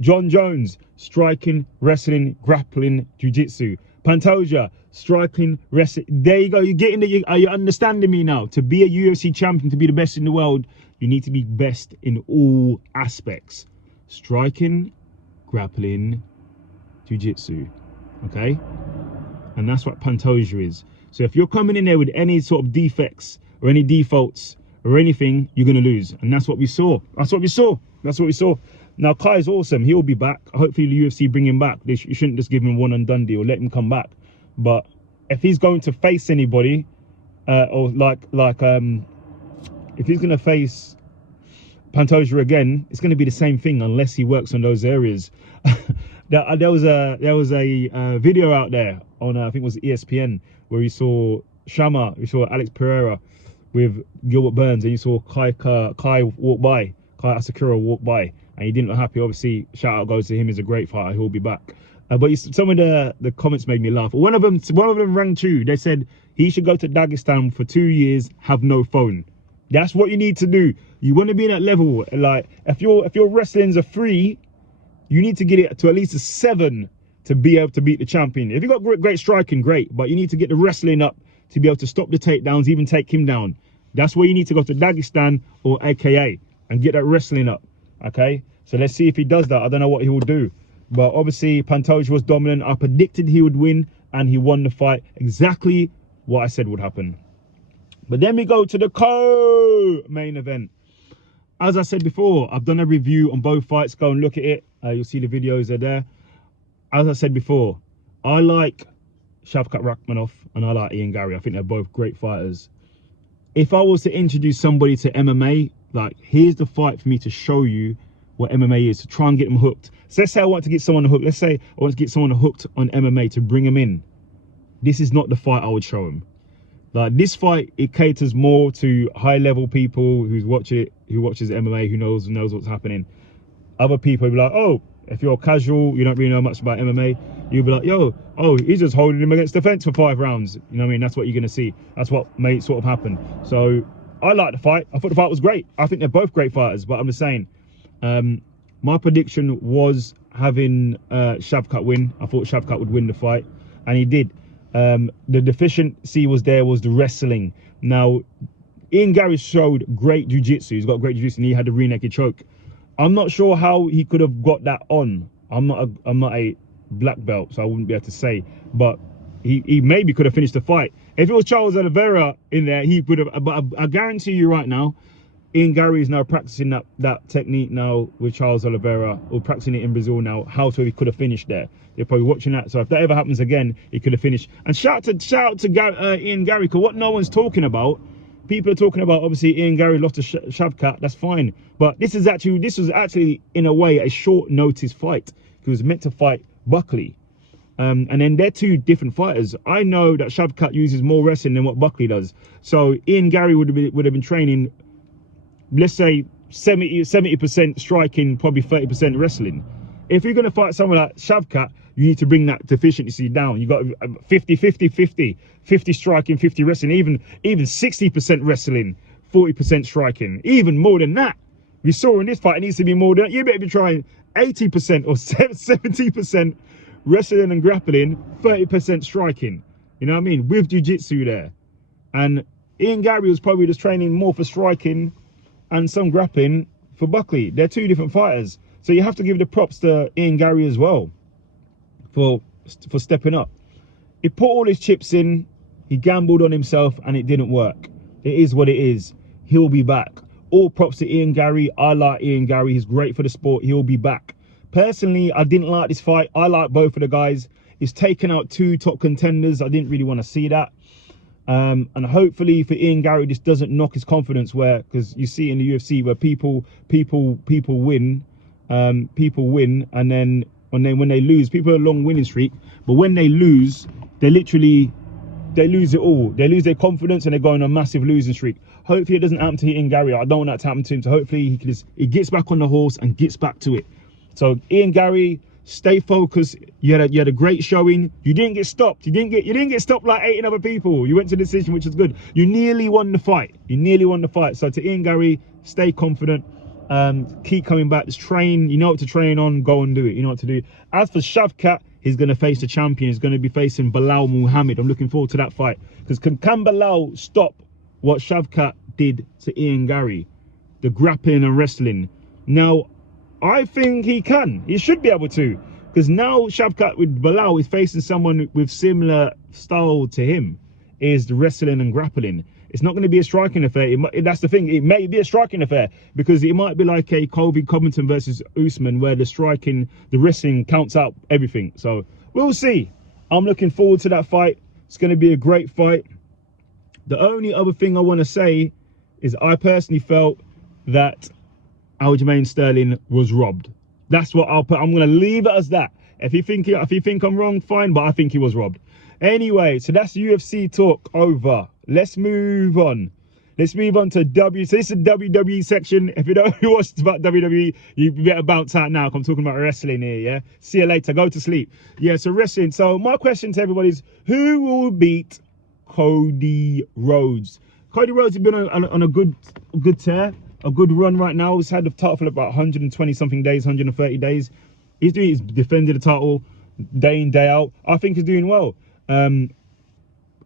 Jon Jones, striking, wrestling, grappling, jiu-jitsu. Pantoja, striking, wrestling. There you go. You're getting the. Are you understanding me now? To be a UFC champion, to be the best in the world, you need to be best in all aspects: striking, grappling, jiu-jitsu. Okay, and that's what Pantoja is. So if you're coming in there with any sort of defects or any defaults or anything, you're gonna lose, and that's what we saw. That's what we saw. Now Kai is awesome. He'll be back. Hopefully the UFC bring him back. You shouldn't just give him one and done deal. Let him come back. But if he's going to face anybody, or if he's gonna face Pantoja again, it's gonna be the same thing unless he works on those areas. There was a video out there on I think it was ESPN where you saw Shama, you saw Alex Pereira with Gilbert Burns, and you saw Kai walk by, Kai Asakura walk by, and he didn't look happy. Obviously, shout out goes to him. He's a great fighter. He'll be back. But some of the comments made me laugh. One of them rang true. They said he should go to Dagestan for 2 years, have no phone. That's what you need to do. You want to be in that level. Like if your wrestling's a 3, you need to get it to at least a 7 to be able to beat the champion. If you got great striking, great, but you need to get the wrestling up to be able to stop the takedowns, even take him down. That's where you need to go to Dagestan or AKA and get that wrestling up. Okay, so let's see if he does that. I don't know what he will do, but obviously Pantoja was dominant. I predicted he would win, and he won the fight. Exactly what I said would happen. But then we go to the co-main event. As I said before, I've done a review on both fights. Go and look at it. You'll see the videos are there. As I said before, I like Shavkat Rakhmonov and I like Ian Gary. I think they're both great fighters. If I was to introduce somebody to MMA, like, here's the fight for me to show you what MMA is, to try and get them hooked. So let's say I want to get someone hooked. Let's say I want to get someone hooked on MMA to bring them in. This is not the fight I would show them. Like, this fight, it caters more to high-level people who watches MMA, who knows what's happening. Other people will be like, oh, if you're casual, you don't really know much about MMA, you'll be like, yo, oh, he's just holding him against the fence for 5 rounds. You know what I mean? That's what you're going to see. That's what may sort of happen. So I like the fight. I thought the fight was great. I think they're both great fighters, but I'm just saying, my prediction was having Shavkat win. I thought Shavkat would win the fight, and he did. The deficiency was the wrestling. Now, Ian Gary showed great jiu-jitsu. He's got great jiu-jitsu, and he had the rear naked choke. I'm not sure how he could have got that on. I'm not a black belt, so I wouldn't be able to say. But he maybe could have finished the fight. If it was Charles Oliveira in there, he would have. But I guarantee you right now, Ian Gary is now practicing that technique now with Charles Oliveira, or practicing it in Brazil now. How to he could have finished there. They're probably watching that. So if that ever happens again, he could have finished. And shout out to Ian Gary, because what no one's talking about. People are talking about, obviously, Ian Gary lost to Shavkat. That's fine, but this was actually in a way a short notice fight. He was meant to fight Buckley, and then they're two different fighters. I know that Shavkat uses more wrestling than what Buckley does, so Ian Gary would have been training, let's say 70% striking, probably 30% wrestling. If you're going to fight someone like Shavkat, you need to bring that deficiency down. You got 50 striking, 50 wrestling, even 60% wrestling, 40% striking, even more than that. We saw in this fight, it needs to be more than that. You better be trying 80% or 70% wrestling and grappling, 30% striking. You know what I mean? With jiu-jitsu there. And Ian Gary was probably just training more for striking and some grappling for Buckley. They're two different fighters. So you have to give the props to Ian Gary as well for stepping up. He put all his chips in, he gambled on himself, and it didn't work. It is what it is. He'll be back. All props to Ian Gary. I like Ian Gary. He's great for the sport. He'll be back. Personally, I didn't like this fight. I like both of the guys. He's taken out 2 top contenders. I didn't really want to see that. And hopefully for Ian Gary, this doesn't knock his confidence, where, because you see in the UFC where people win, and then when they lose, people are a long winning streak, but when they lose, they lose it all. They lose their confidence and they go on a massive losing streak. Hopefully it doesn't happen to Ian Gary. I don't want that to happen to him. So hopefully he gets back on the horse and gets back to it. So Ian Gary, stay focused. You had a great showing. You didn't get stopped. You didn't get stopped like 18 other people. You went to the decision, which is good. You nearly won the fight. So to Ian Gary, stay confident. Keep coming back. Just train. You know what to train on. Go and do it. You know what to do. As for Shavkat, he's going to face the champion. He's going to be facing Bilal Muhammad. I'm looking forward to that fight, because can Bilal stop what Shavkat did to Ian Gary, the grappling and wrestling? Now, I think he can. He should be able to, because now Shavkat with Bilal is facing someone with similar style to him, is the wrestling and grappling. It's not going to be a striking affair. That's the thing. It may be a striking affair, because it might be like a Colby Covington versus Usman, where the striking, the wrestling counts out everything. So we'll see. I'm looking forward to that fight. It's going to be a great fight. The only other thing I want to say is I personally felt that Aljamain Sterling was robbed. That's what I'll put. I'm going to leave it as that. If you think I'm wrong, fine, but I think he was robbed. Anyway, so that's UFC talk over. Let's move on. Let's move on to W. So this is the WWE section. If you don't know what's about WWE, you better bounce out now. I'm talking about wrestling here, yeah? See you later. Go to sleep. Yeah, so wrestling. So my question to everybody is, who will beat Cody Rhodes? Cody Rhodes has been on a good tear, a good run right now. He's had the title for about 120 something days, 130 days. He's defended the title day in, day out. I think he's doing well.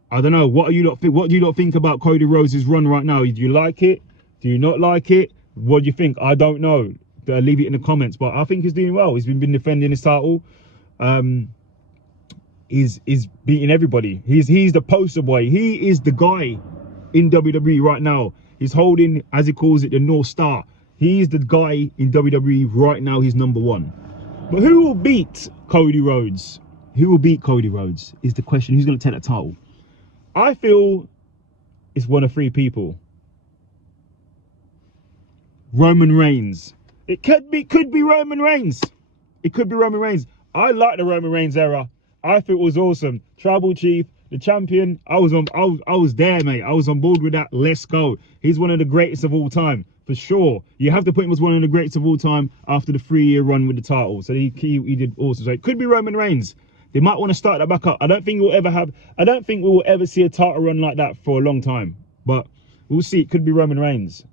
I don't know. What do you lot think about Cody Rhodes' run right now? Do you like it? Do you not like it? What do you think? I don't know. Leave it in the comments. But I think he's doing well. He's been defending his title. He's beating everybody. He's the poster boy. He is the guy in WWE right now. He's holding, as he calls it, the North Star. He's the guy in WWE right now. He's #1. But who will beat Cody Rhodes? Who will beat Cody Rhodes is the question. Who's going to take the title? I feel it's one of three people. Roman Reigns. It could be Roman Reigns. It could be Roman Reigns. I like the Roman Reigns era. I think it was awesome. Tribal Chief, the champion. I was there, mate. I was on board with that. Let's go. He's one of the greatest of all time, for sure. You have to put him as one of the greatest of all time after the 3-year run with the title. So he did awesome. So it could be Roman Reigns. They might want to start that back up. I don't think we will ever see a title run like that for a long time. But we'll see. It could be Roman Reigns.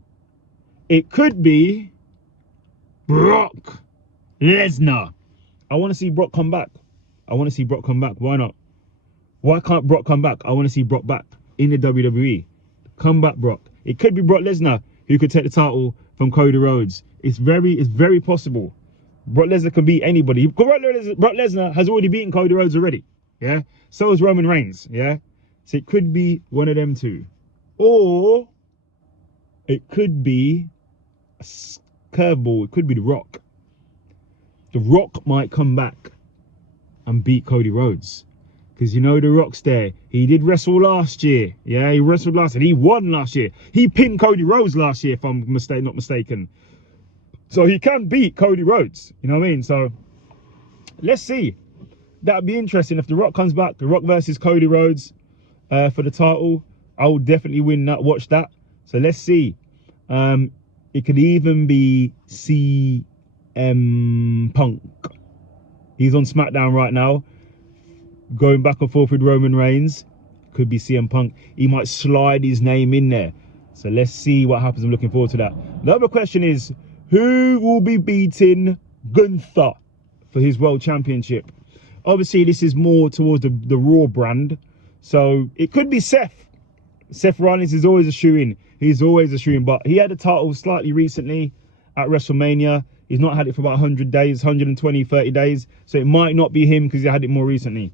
It could be Brock Lesnar. I want to see Brock come back. I want to see Brock come back. Why not? Why can't Brock come back? I want to see Brock back in the WWE. Come back, Brock. It could be Brock Lesnar who could take the title from Cody Rhodes. It's very possible. Brock Lesnar can beat anybody. Brock Lesnar has already beaten Cody Rhodes already. Yeah. So is Roman Reigns. Yeah. So it could be one of them two, or it could be a curveball. It could be The Rock. The Rock might come back and beat Cody Rhodes. Because you know The Rock's there. He did wrestle last year. Yeah, he wrestled last year. He won last year. He pinned Cody Rhodes last year, if I'm not mistaken. So he can beat Cody Rhodes. You know what I mean? So let's see. That'd be interesting. If The Rock comes back, The Rock versus Cody Rhodes for the title, I will definitely win that. Watch that. So let's see. It could even be CM Punk. He's on SmackDown right now, going back and forth with Roman Reigns. Could be CM Punk. He might slide his name in there. So let's see what happens. I'm looking forward to that. The other question is, who will be beating Gunther for his world championship? Obviously, this is more towards the Raw brand. So it could be Seth. Seth Rollins is always a shoo-in. He's always a shoo-in. But he had the title slightly recently at WrestleMania. He's not had it for about 100 days, 120, 30 days. So it might not be him because he had it more recently.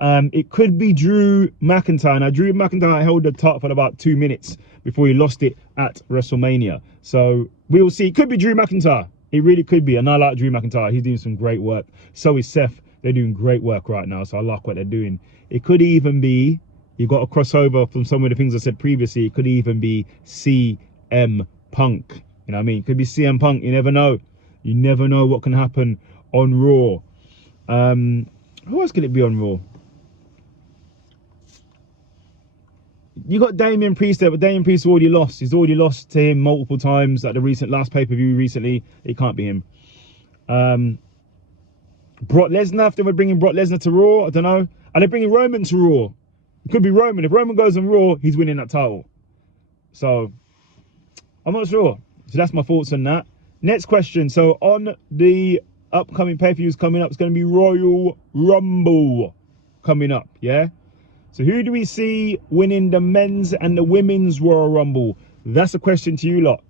It could be Drew McIntyre. Now, Drew McIntyre held the title for about 2 minutes before he lost it at WrestleMania. So we'll see. It could be Drew McIntyre. It really could be. And I like Drew McIntyre. He's doing some great work. So is Seth. They're doing great work right now. So I like what they're doing. It could even be, you got a crossover from some of the things I said previously. It could even be CM Punk. You know what I mean? It could be CM Punk. You never know. You never know what can happen on Raw. Who else could it be on Raw? You got Damian Priest there, but Damian Priest already lost. He's already lost to him multiple times at the last pay-per-view recently. It can't be him. Brock Lesnar, if they were bringing Brock Lesnar to Raw, I don't know. Are they bringing Roman to Raw? It could be Roman. If Roman goes on Raw, he's winning that title. So, I'm not sure. So that's my thoughts on that. Next question. So on the upcoming pay-per-views coming up, it's going to be Royal Rumble coming up, yeah? So who do we see winning the men's and the women's Royal Rumble? That's a question to you lot.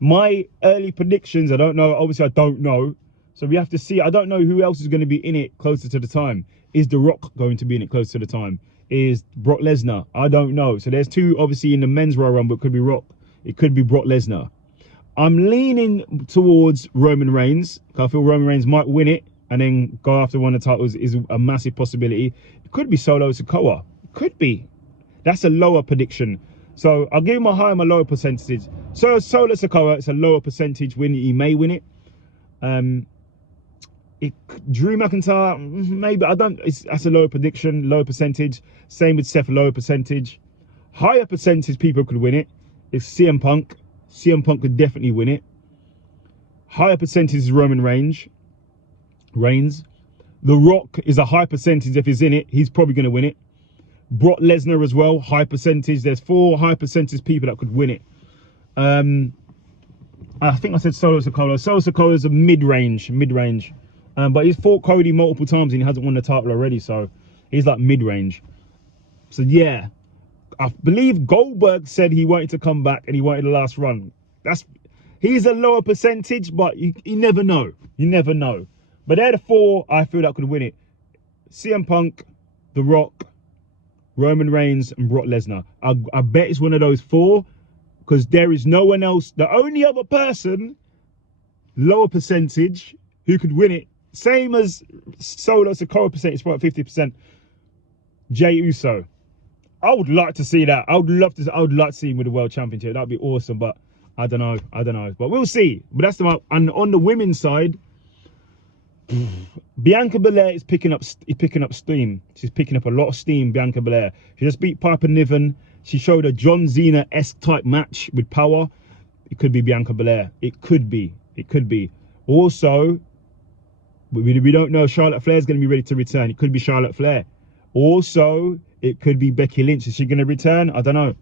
My early predictions, I don't know. Obviously, I don't know. So we have to see. I don't know who else is going to be in it closer to the time. Is The Rock going to be in it closer to the time? Is Brock Lesnar? I don't know. So there's two, obviously, in the men's Royal Rumble. It could be Rock. It could be Brock Lesnar. I'm leaning towards Roman Reigns. I feel Roman Reigns might win it and then go after one of the titles is a massive possibility. It could be Solo Sikoa. It could be. That's a lower prediction. So I'll give him a high and a lower percentage. So Solo Sikoa, it's a lower percentage win. He may win it. Drew McIntyre, maybe. That's a lower prediction, lower percentage. Same with Seth, lower percentage. Higher percentage people could win it. It's CM Punk. CM Punk could definitely win it. Higher percentage is Roman Reigns. The Rock is a high percentage. If he's in it, he's probably going to win it. Brock Lesnar as well, high percentage. There's 4 high percentage people that could win it. I think I said Solo Sikoa. Solo Sikoa is a mid-range. But he's fought Cody multiple times and he hasn't won the title already. So he's like mid-range. So yeah. I believe Goldberg said he wanted to come back and he wanted the last run. He's a lower percentage, but you never know. You never know. But they're the 4 I feel that could win it. CM Punk, The Rock, Roman Reigns, and Brock Lesnar. I bet it's one of those 4 because there is no one else. The only other person, lower percentage, who could win it same as Solo Socorro percentage, probably 50%. Jey Uso. I would like to see that. I would like to see him with the world championship. That'd be awesome. But I don't know. But we'll see. But that's the, and on the women's side, Bianca Belair is picking up steam. She's picking up a lot of steam. Bianca Belair. She just beat Piper Niven. She showed a John Cena-esque type match with power. It could be Bianca Belair. It could be. Also, we don't know. Charlotte Flair's going to be ready to return. It could be Charlotte Flair. Also, it could be Becky Lynch. Is she going to return? I don't know.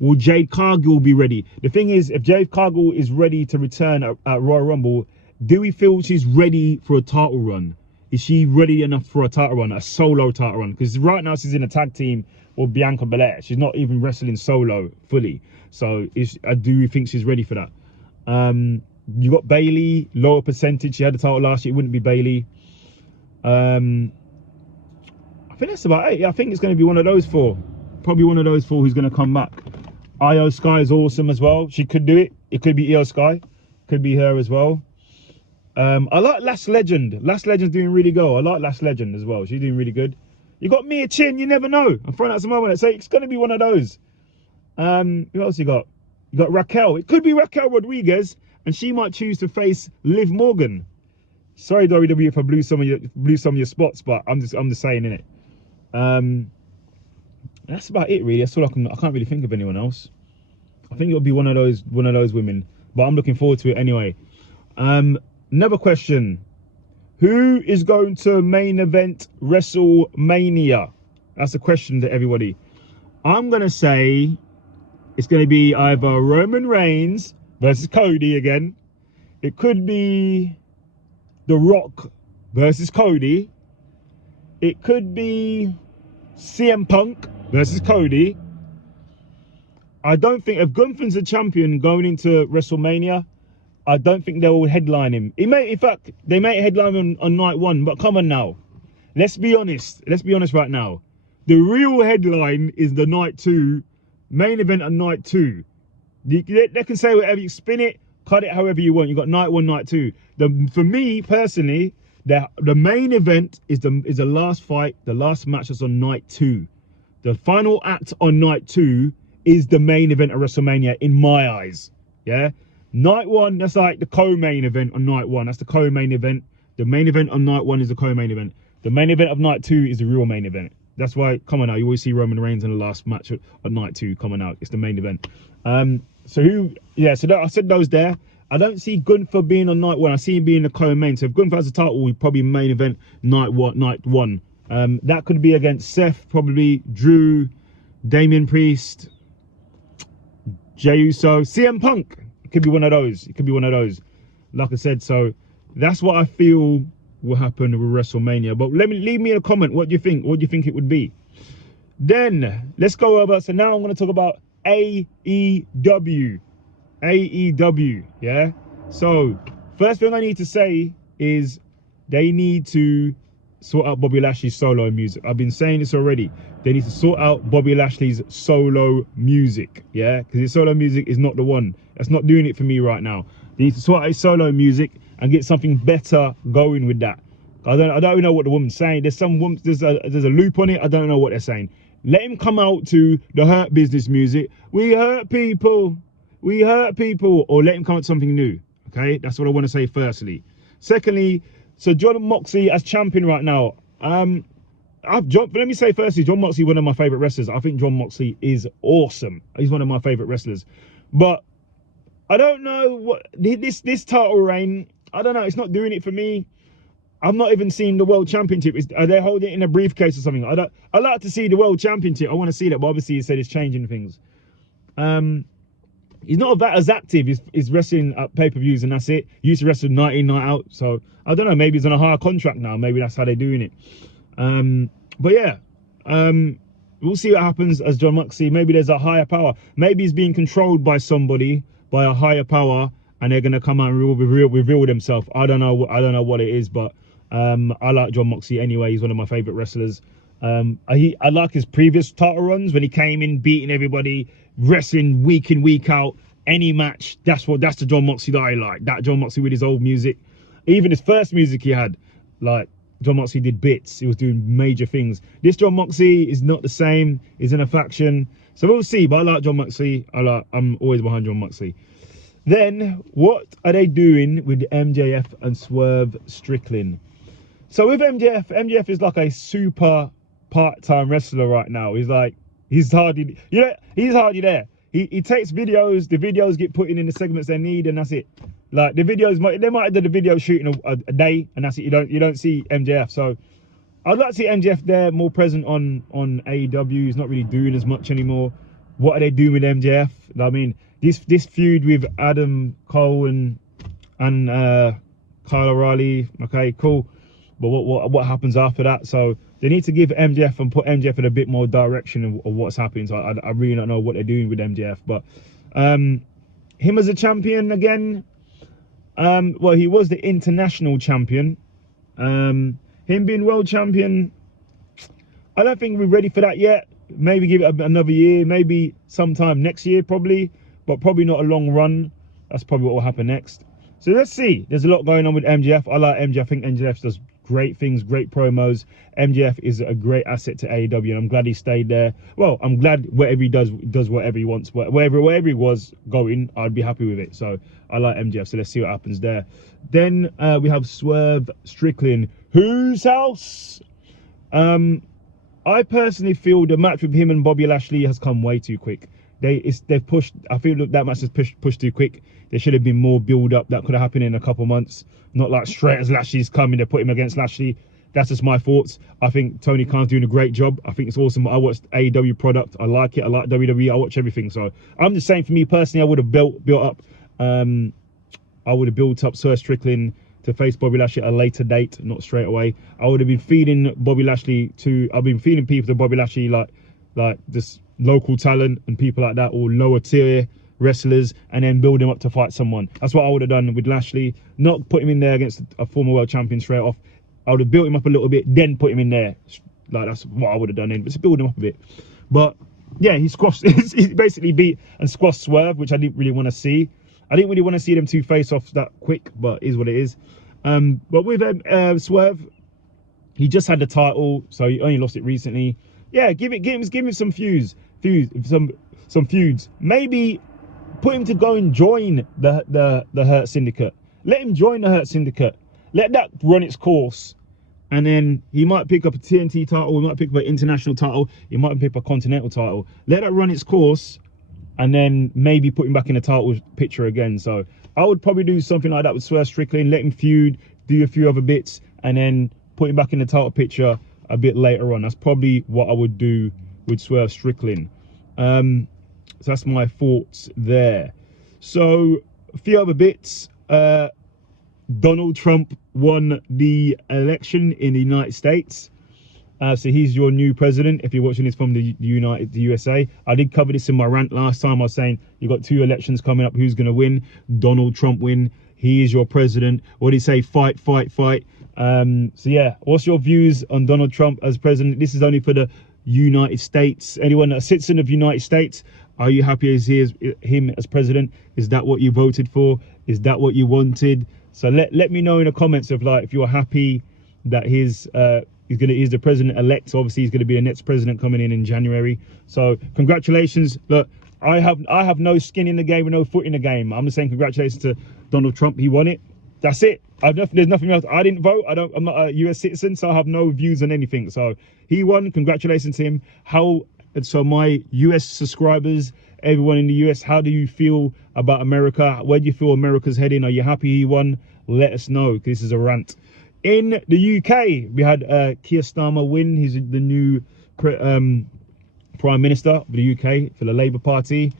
Will Jade Cargill be ready? The thing is, if Jade Cargill is ready to return at Royal Rumble, do we feel she's ready for a title run? Is she ready enough for a title run, a solo title run? Because right now she's in a tag team with Bianca Belair. She's not even wrestling solo fully. So do we think she's ready for that? You got Bayley, lower percentage. She had the title last year. It wouldn't be Bayley. I think that's about it. I think it's going to be one of those four. Probably one of those four who's going to come back. Io Sky is awesome as well. She could do it. It could be Io Sky. Could be her as well. I like Last Legend. Last Legend's doing really good. I like Last Legend as well. She's doing really good. You got Mia Chin. You never know. I'm throwing out some moments. So it's going to be one of those. Who else you got? You got Raquel. It could be Raquel Rodriguez, and she might choose to face Liv Morgan. Sorry, WWE, if I blew some of your spots, but I'm just saying, innit. That's about it, really. That's all I can't really think of anyone else. I think it'll be one of those women, but I'm looking forward to it anyway. Another question: who is going to main event WrestleMania? That's a question to everybody. I'm gonna say it's gonna be either Roman Reigns versus Cody again. It could be The Rock versus Cody. It could be CM Punk versus Cody. I don't think if Gunther's a champion going into WrestleMania, I don't think they'll headline him. In fact, they may headline him on night one, but come on now. Let's be honest. Let's be honest right now. The real headline is the night two, main event on night two. They can say whatever, you spin it, cut it however you want. You got night one, night two. For me personally, the main event is the last fight, the last match is on night two. The final act on night two is the main event of WrestleMania in my eyes. Yeah. Night one, that's like the co-main event on night one. That's the co-main event. The main event on night one is the co-main event. The main event of night two is the real main event. That's why, come on now, you always see Roman Reigns in the last match at night two coming out. It's the main event. So I said those there. I don't see Gunther being on night one. I see him being the co-main. So if Gunther has a title, we probably main event night one. That could be against Seth, probably Drew, Damian Priest, Jey Uso, CM Punk. It could be one of those. It could be one of those. Like I said, so that's what I feel will happen with WrestleMania. But leave me a comment. What do you think? What do you think it would be? Then let's go over. So now I'm going to talk about AEW. AEW, yeah. So first thing I need to say is they need to sort out Bobby Lashley's solo music. I've been saying this already. They need to sort out Bobby Lashley's solo music, yeah, because his solo music is not the one. That's not doing it for me right now. They need to sort out his solo music and get something better going with that. I don't know what the woman's saying. There's a loop on it. I don't know what they're saying. Let him come out to the Hurt Business music. We hurt people. We hurt people. Or let him come out with something new. Okay, that's what I want to say firstly. Secondly, so John Moxley as champion right now. Let me say firstly, John Moxley, one of my favorite wrestlers. I think John Moxley is awesome. He's one of my favorite wrestlers. But I don't know what this title reign. I don't know. It's not doing it for me. I've not even seen the world championship. Are they holding it in a briefcase or something? I like to see the world championship. I want to see that, but obviously he said it's changing things. He's not that as active. He's wrestling at pay-per-views and that's it. He used to wrestle night in, night out. So I don't know. Maybe he's on a higher contract now. Maybe that's how they're doing it. But yeah, we'll see what happens as John Moxley. Maybe there's a higher power. Maybe he's being controlled by somebody, by a higher power, and they're gonna come out and reveal themselves. I don't know what it is, but I like John Moxley anyway. He's one of my favorite wrestlers. I like his previous title runs when he came in beating everybody, wrestling week in, week out, any match. That's the John Moxley that I like. That John Moxley with his old music, even his first music he had. like John Moxley did bits. He was doing major things. This John Moxley is not the same. He's in a faction. So we'll see. But I like John Moxley. I'm always behind John Moxley. Then what are they doing with MJF and Swervestrickland? So with MJF is like a super part-time wrestler right now. He's hardly there. He takes videos, the videos get put in the segments they need, and that's it. Like the videos, they might have done the video shooting a day, and that's it. You don't see MJF. So I'd like to see MJF there, more present on AEW. He's not really doing as much anymore. What are they doing with MJF? I mean, this feud with Adam Cole and Kyle O'Reilly, okay, cool. But what happens after that? So they need to give MJF and put MJF in a bit more direction of what's happening. So I really don't know what they're doing with MJF. But him as a champion again, well, he was the international champion. Him being world champion, I don't think we're ready for that yet. Maybe give it another year, maybe sometime next year probably, but probably not a long run. That's probably what will happen next. So let's see. There's a lot going on with MJF. I like MJF. I think MJF does great things, great promos. MJF is a great asset to AEW, and I'm glad he stayed there. Well, I'm glad whatever he does whatever he wants. Wherever he was going, I'd be happy with it. So I like MJF. So let's see what happens there. Then we have Swervestrickland. Whose house? I personally feel the match with him and Bobby Lashley has come way too quick. They've pushed. I feel that match has pushed too quick. There should have been more build up. That could have happened in a couple months. Not like straight as Lashley's coming, they put him against Lashley. That's just my thoughts. I think Tony Khan's doing a great job. I think it's awesome. I watched AEW product. I like it. I like WWE. I watch everything. So I'm just saying, for me personally, I would have built up. I would have built up Swervestrickland to face Bobby Lashley at a later date, not straight away. I would have been feeding Bobby Lashley I've been feeding people to Bobby Lashley like this local talent and people like that, or lower tier wrestlers, and then build him up to fight someone. That's what I would have done with Lashley. Not put him in there against a former world champion straight off. I would have built him up a little bit, then put him in there. Like, that's what I would have done then. Just build him up a bit. But yeah, he basically beat and squashed Swerve, which I didn't really want to see. I didn't really want to see them two face off that quick, but it is what it is. But with Swerve, he just had the title, so he only lost it recently. Yeah, give him some feuds. Maybe put him to go and join the Hurt Syndicate. Let him join the Hurt Syndicate. Let that run its course, and then he might pick up a TNT title. He might pick up an international title. He might pick up a continental title. Let that run its course, and then maybe put him back in the title picture again. So I would probably do something like that with Swervestrickland. Let him feud, do a few other bits, and then put him back in the title picture a bit later on. That's probably what I would do with Swervestrickland. So that's my thoughts there. So a few other bits. Donald Trump won the election in the United States. So he's your new president. If you're watching this from the USA, I did cover this in my rant last time. I was saying you got 2 elections coming up. Who's going to win? Donald Trump win. He is your president. What did he say? Fight, fight, fight. So yeah, what's your views on Donald Trump as president? This is only for the United States. Anyone that's a citizen of the United States, are you happy as him as president? Is that what you voted for? Is that what you wanted? So let me know in the comments of, like, if you're happy that he's the president elect. Obviously he's going to be the next president coming in January. So congratulations. Look, I have no skin in the game and no foot in the game. I'm just saying congratulations to Donald Trump. He won it. That's it. There's nothing else. I didn't vote. I'm not a US citizen, so I have no views on anything. So he won. Congratulations to him. So my US subscribers, everyone in the US, how do you feel about America? Where do you feel America's heading? Are you happy he won? Let us know. This is a rant. In the UK, we had Keir Starmer win. He's the new Prime Minister of the UK for the Labour Party.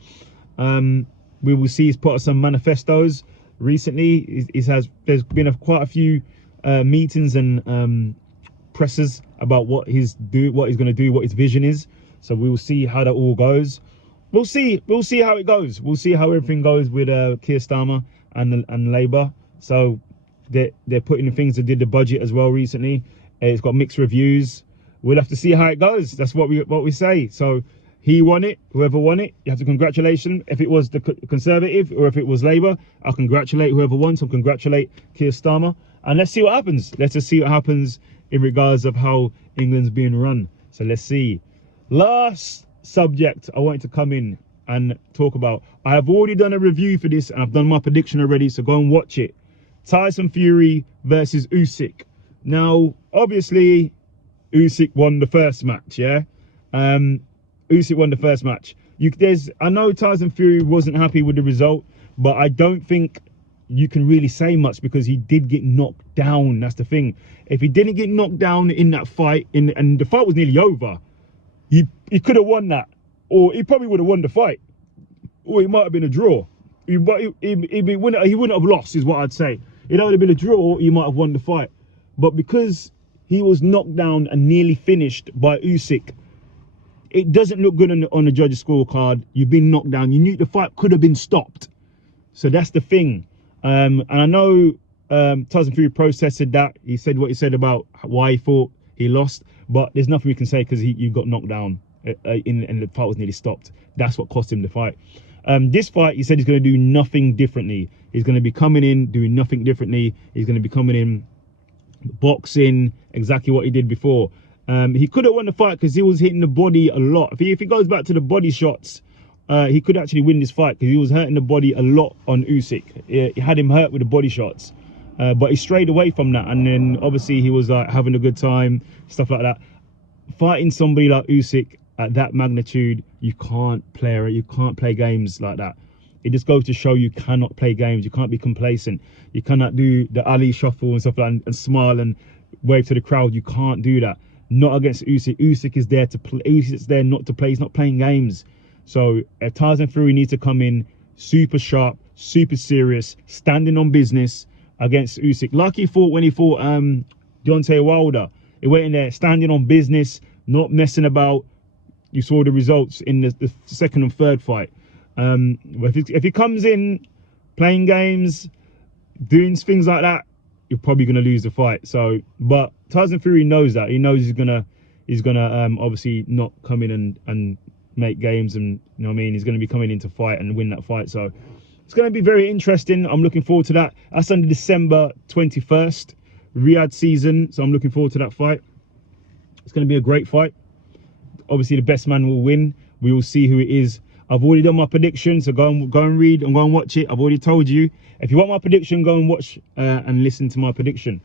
We will see he's put out some manifestos recently. There's been quite a few meetings and presses about what he's going to do, what his vision is. So we will see how that all goes. We'll see how it goes. We'll see how everything goes with Keir Starmer and Labour. So they're putting in things. They did the budget as well recently. It's got mixed reviews. We'll have to see how it goes. That's what we say. So he won it, whoever won it, you have to congratulate him. If it was the Conservative or if it was Labour, I'll congratulate whoever won, so congratulate Keir Starmer. And let's see what happens. Let's just see what happens in regards of how England's being run. So let's see. Last subject I wanted to come in and talk about. I have already done a review for this and I've done my prediction already, so go and watch it. Tyson Fury versus Usyk. Now, obviously, Usyk won the first match, yeah? Usyk won the first match. I know Tyson Fury wasn't happy with the result, but I don't think you can really say much because he did get knocked down. That's the thing. If he didn't get knocked down in that fight, and the fight was nearly over, he could have won that, or he probably would have won the fight, or it might have been a draw. He wouldn't have lost, is what I'd say. It would have been a draw, he might have won the fight. But because he was knocked down and nearly finished by Usyk, it doesn't look good on the judge's scorecard. You've been knocked down. You knew the fight could have been stopped. So that's the thing. And I know Tyson Fury processed that. He said what he said about why he thought he lost. But there's nothing we can say because you got knocked down and the fight was nearly stopped. That's what cost him the fight. This fight, he said he's going to do nothing differently. He's going to be coming in, doing nothing differently. He's going to be coming in, boxing, exactly what he did before. He could have won the fight because he was hitting the body a lot. If he goes back to the body shots, he could actually win this fight because he was hurting the body a lot on Usyk. He had him hurt with the body shots. But he strayed away from that, and then obviously he was like having a good time, stuff like that. Fighting somebody like Usyk at that magnitude, you can't play games like that. It just goes to show you cannot play games. You can't be complacent. You cannot do the Ali shuffle and stuff like that and smile and wave to the crowd. You can't do that. Not against Usyk. Usyk is there to play. Usyk's there not to play. He's not playing games. So Tyson Fury needs to come in super sharp, super serious, standing on business against Usyk, like he fought when he fought Deontay Wilder. He went in there standing on business, not messing about. You saw the results in the second and third fight. If he comes in playing games, doing things like that, you're probably gonna lose the fight. So, but Tyson Fury knows that. He knows he's gonna obviously not come in and make games, and you know what I mean. He's gonna be coming in to fight and win that fight. So it's gonna be very interesting. I'm looking forward to that. That's on December 21st, Riyadh season. So I'm looking forward to that fight. It's gonna be a great fight. Obviously, the best man will win. We will see who it is. I've already done my prediction, so go and read and go and watch it. I've already told you. If you want my prediction, go and watch and listen to my prediction.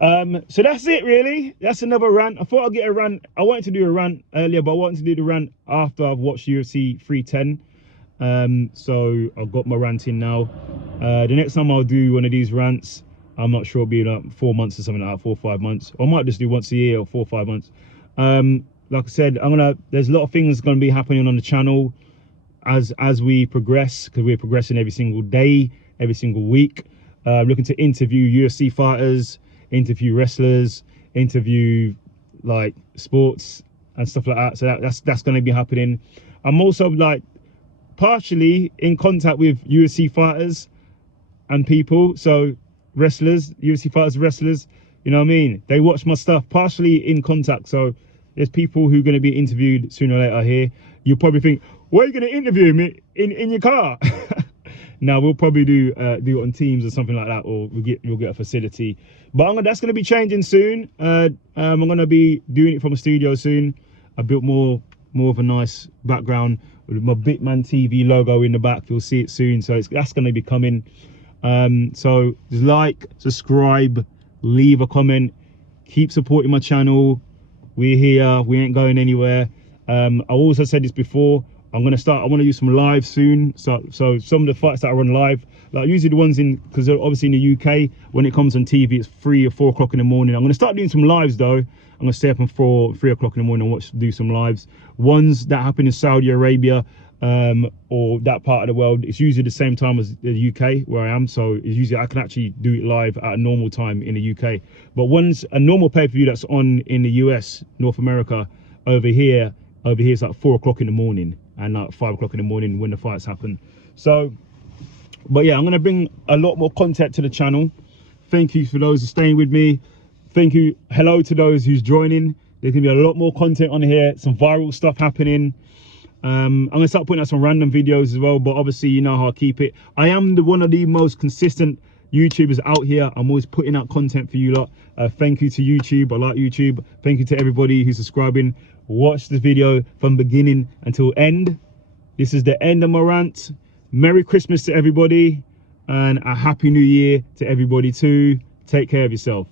So that's it, really. That's another rant. I thought I'd get a rant. I wanted to do a rant earlier, but I wanted to do the rant after I've watched UFC 310. So I've got my rant in now. The next time I'll do one of these rants, I'm not sure, it'll be like 4 months or something like that, 4 or 5 months. Or I might just do once a year or 4 or 5 months. Like I said, there's a lot of things going to be happening on the channel as we progress, because we're progressing every single day, every single week. Looking to interview UFC fighters, interview wrestlers, interview like sports and stuff like that. So that's going to be happening. I'm also like partially in contact with UFC fighters and people, so wrestlers, UFC fighters, wrestlers, you know what I mean? They watch my stuff, partially in contact. So there's people who are going to be interviewed sooner or later here. You'll probably think, where are you going to interview me? In your car? No, we'll probably do it on Teams or something like that, or we'll get a facility. But that's going to be changing soon. I'm going to be doing it from a studio soon. I built more of a nice background with my Bitman TV logo in the back. You'll see it soon. So that's going to be coming. So just like, subscribe, leave a comment, keep supporting my channel. We're here, we ain't going anywhere. I also said this before, I want to do some live soon. So some of the fights that are on live, like usually the ones because obviously in the UK, when it comes on TV, it's 3 or 4 o'clock in the morning. I'm going to start doing some lives though. I'm going to stay up until 3 o'clock in the morning and do some lives. Ones that happen in Saudi Arabia, or that part of the world, it's usually the same time as the UK where I am. So it's usually I can actually do it live at a normal time in the UK. But a normal pay-per-view that's on in the US, North America, over here it's like 4 o'clock in the morning and like 5 o'clock in the morning when the fights happen. So, but yeah, I'm gonna bring a lot more content to the channel. Thank you for those who are staying with me. Thank you. Hello to those who's joining. There's gonna be a lot more content on here, some viral stuff happening. I'm gonna start putting out some random videos as well, but obviously you know how I keep it. I am one of the most consistent YouTubers out here. I'm always putting out content for you lot. Thank you to YouTube. I like YouTube. Thank you to everybody who's subscribing. Watch this video from beginning until end. This is the end of my rant. Merry Christmas to everybody and a Happy New Year to everybody too. Take care of yourself.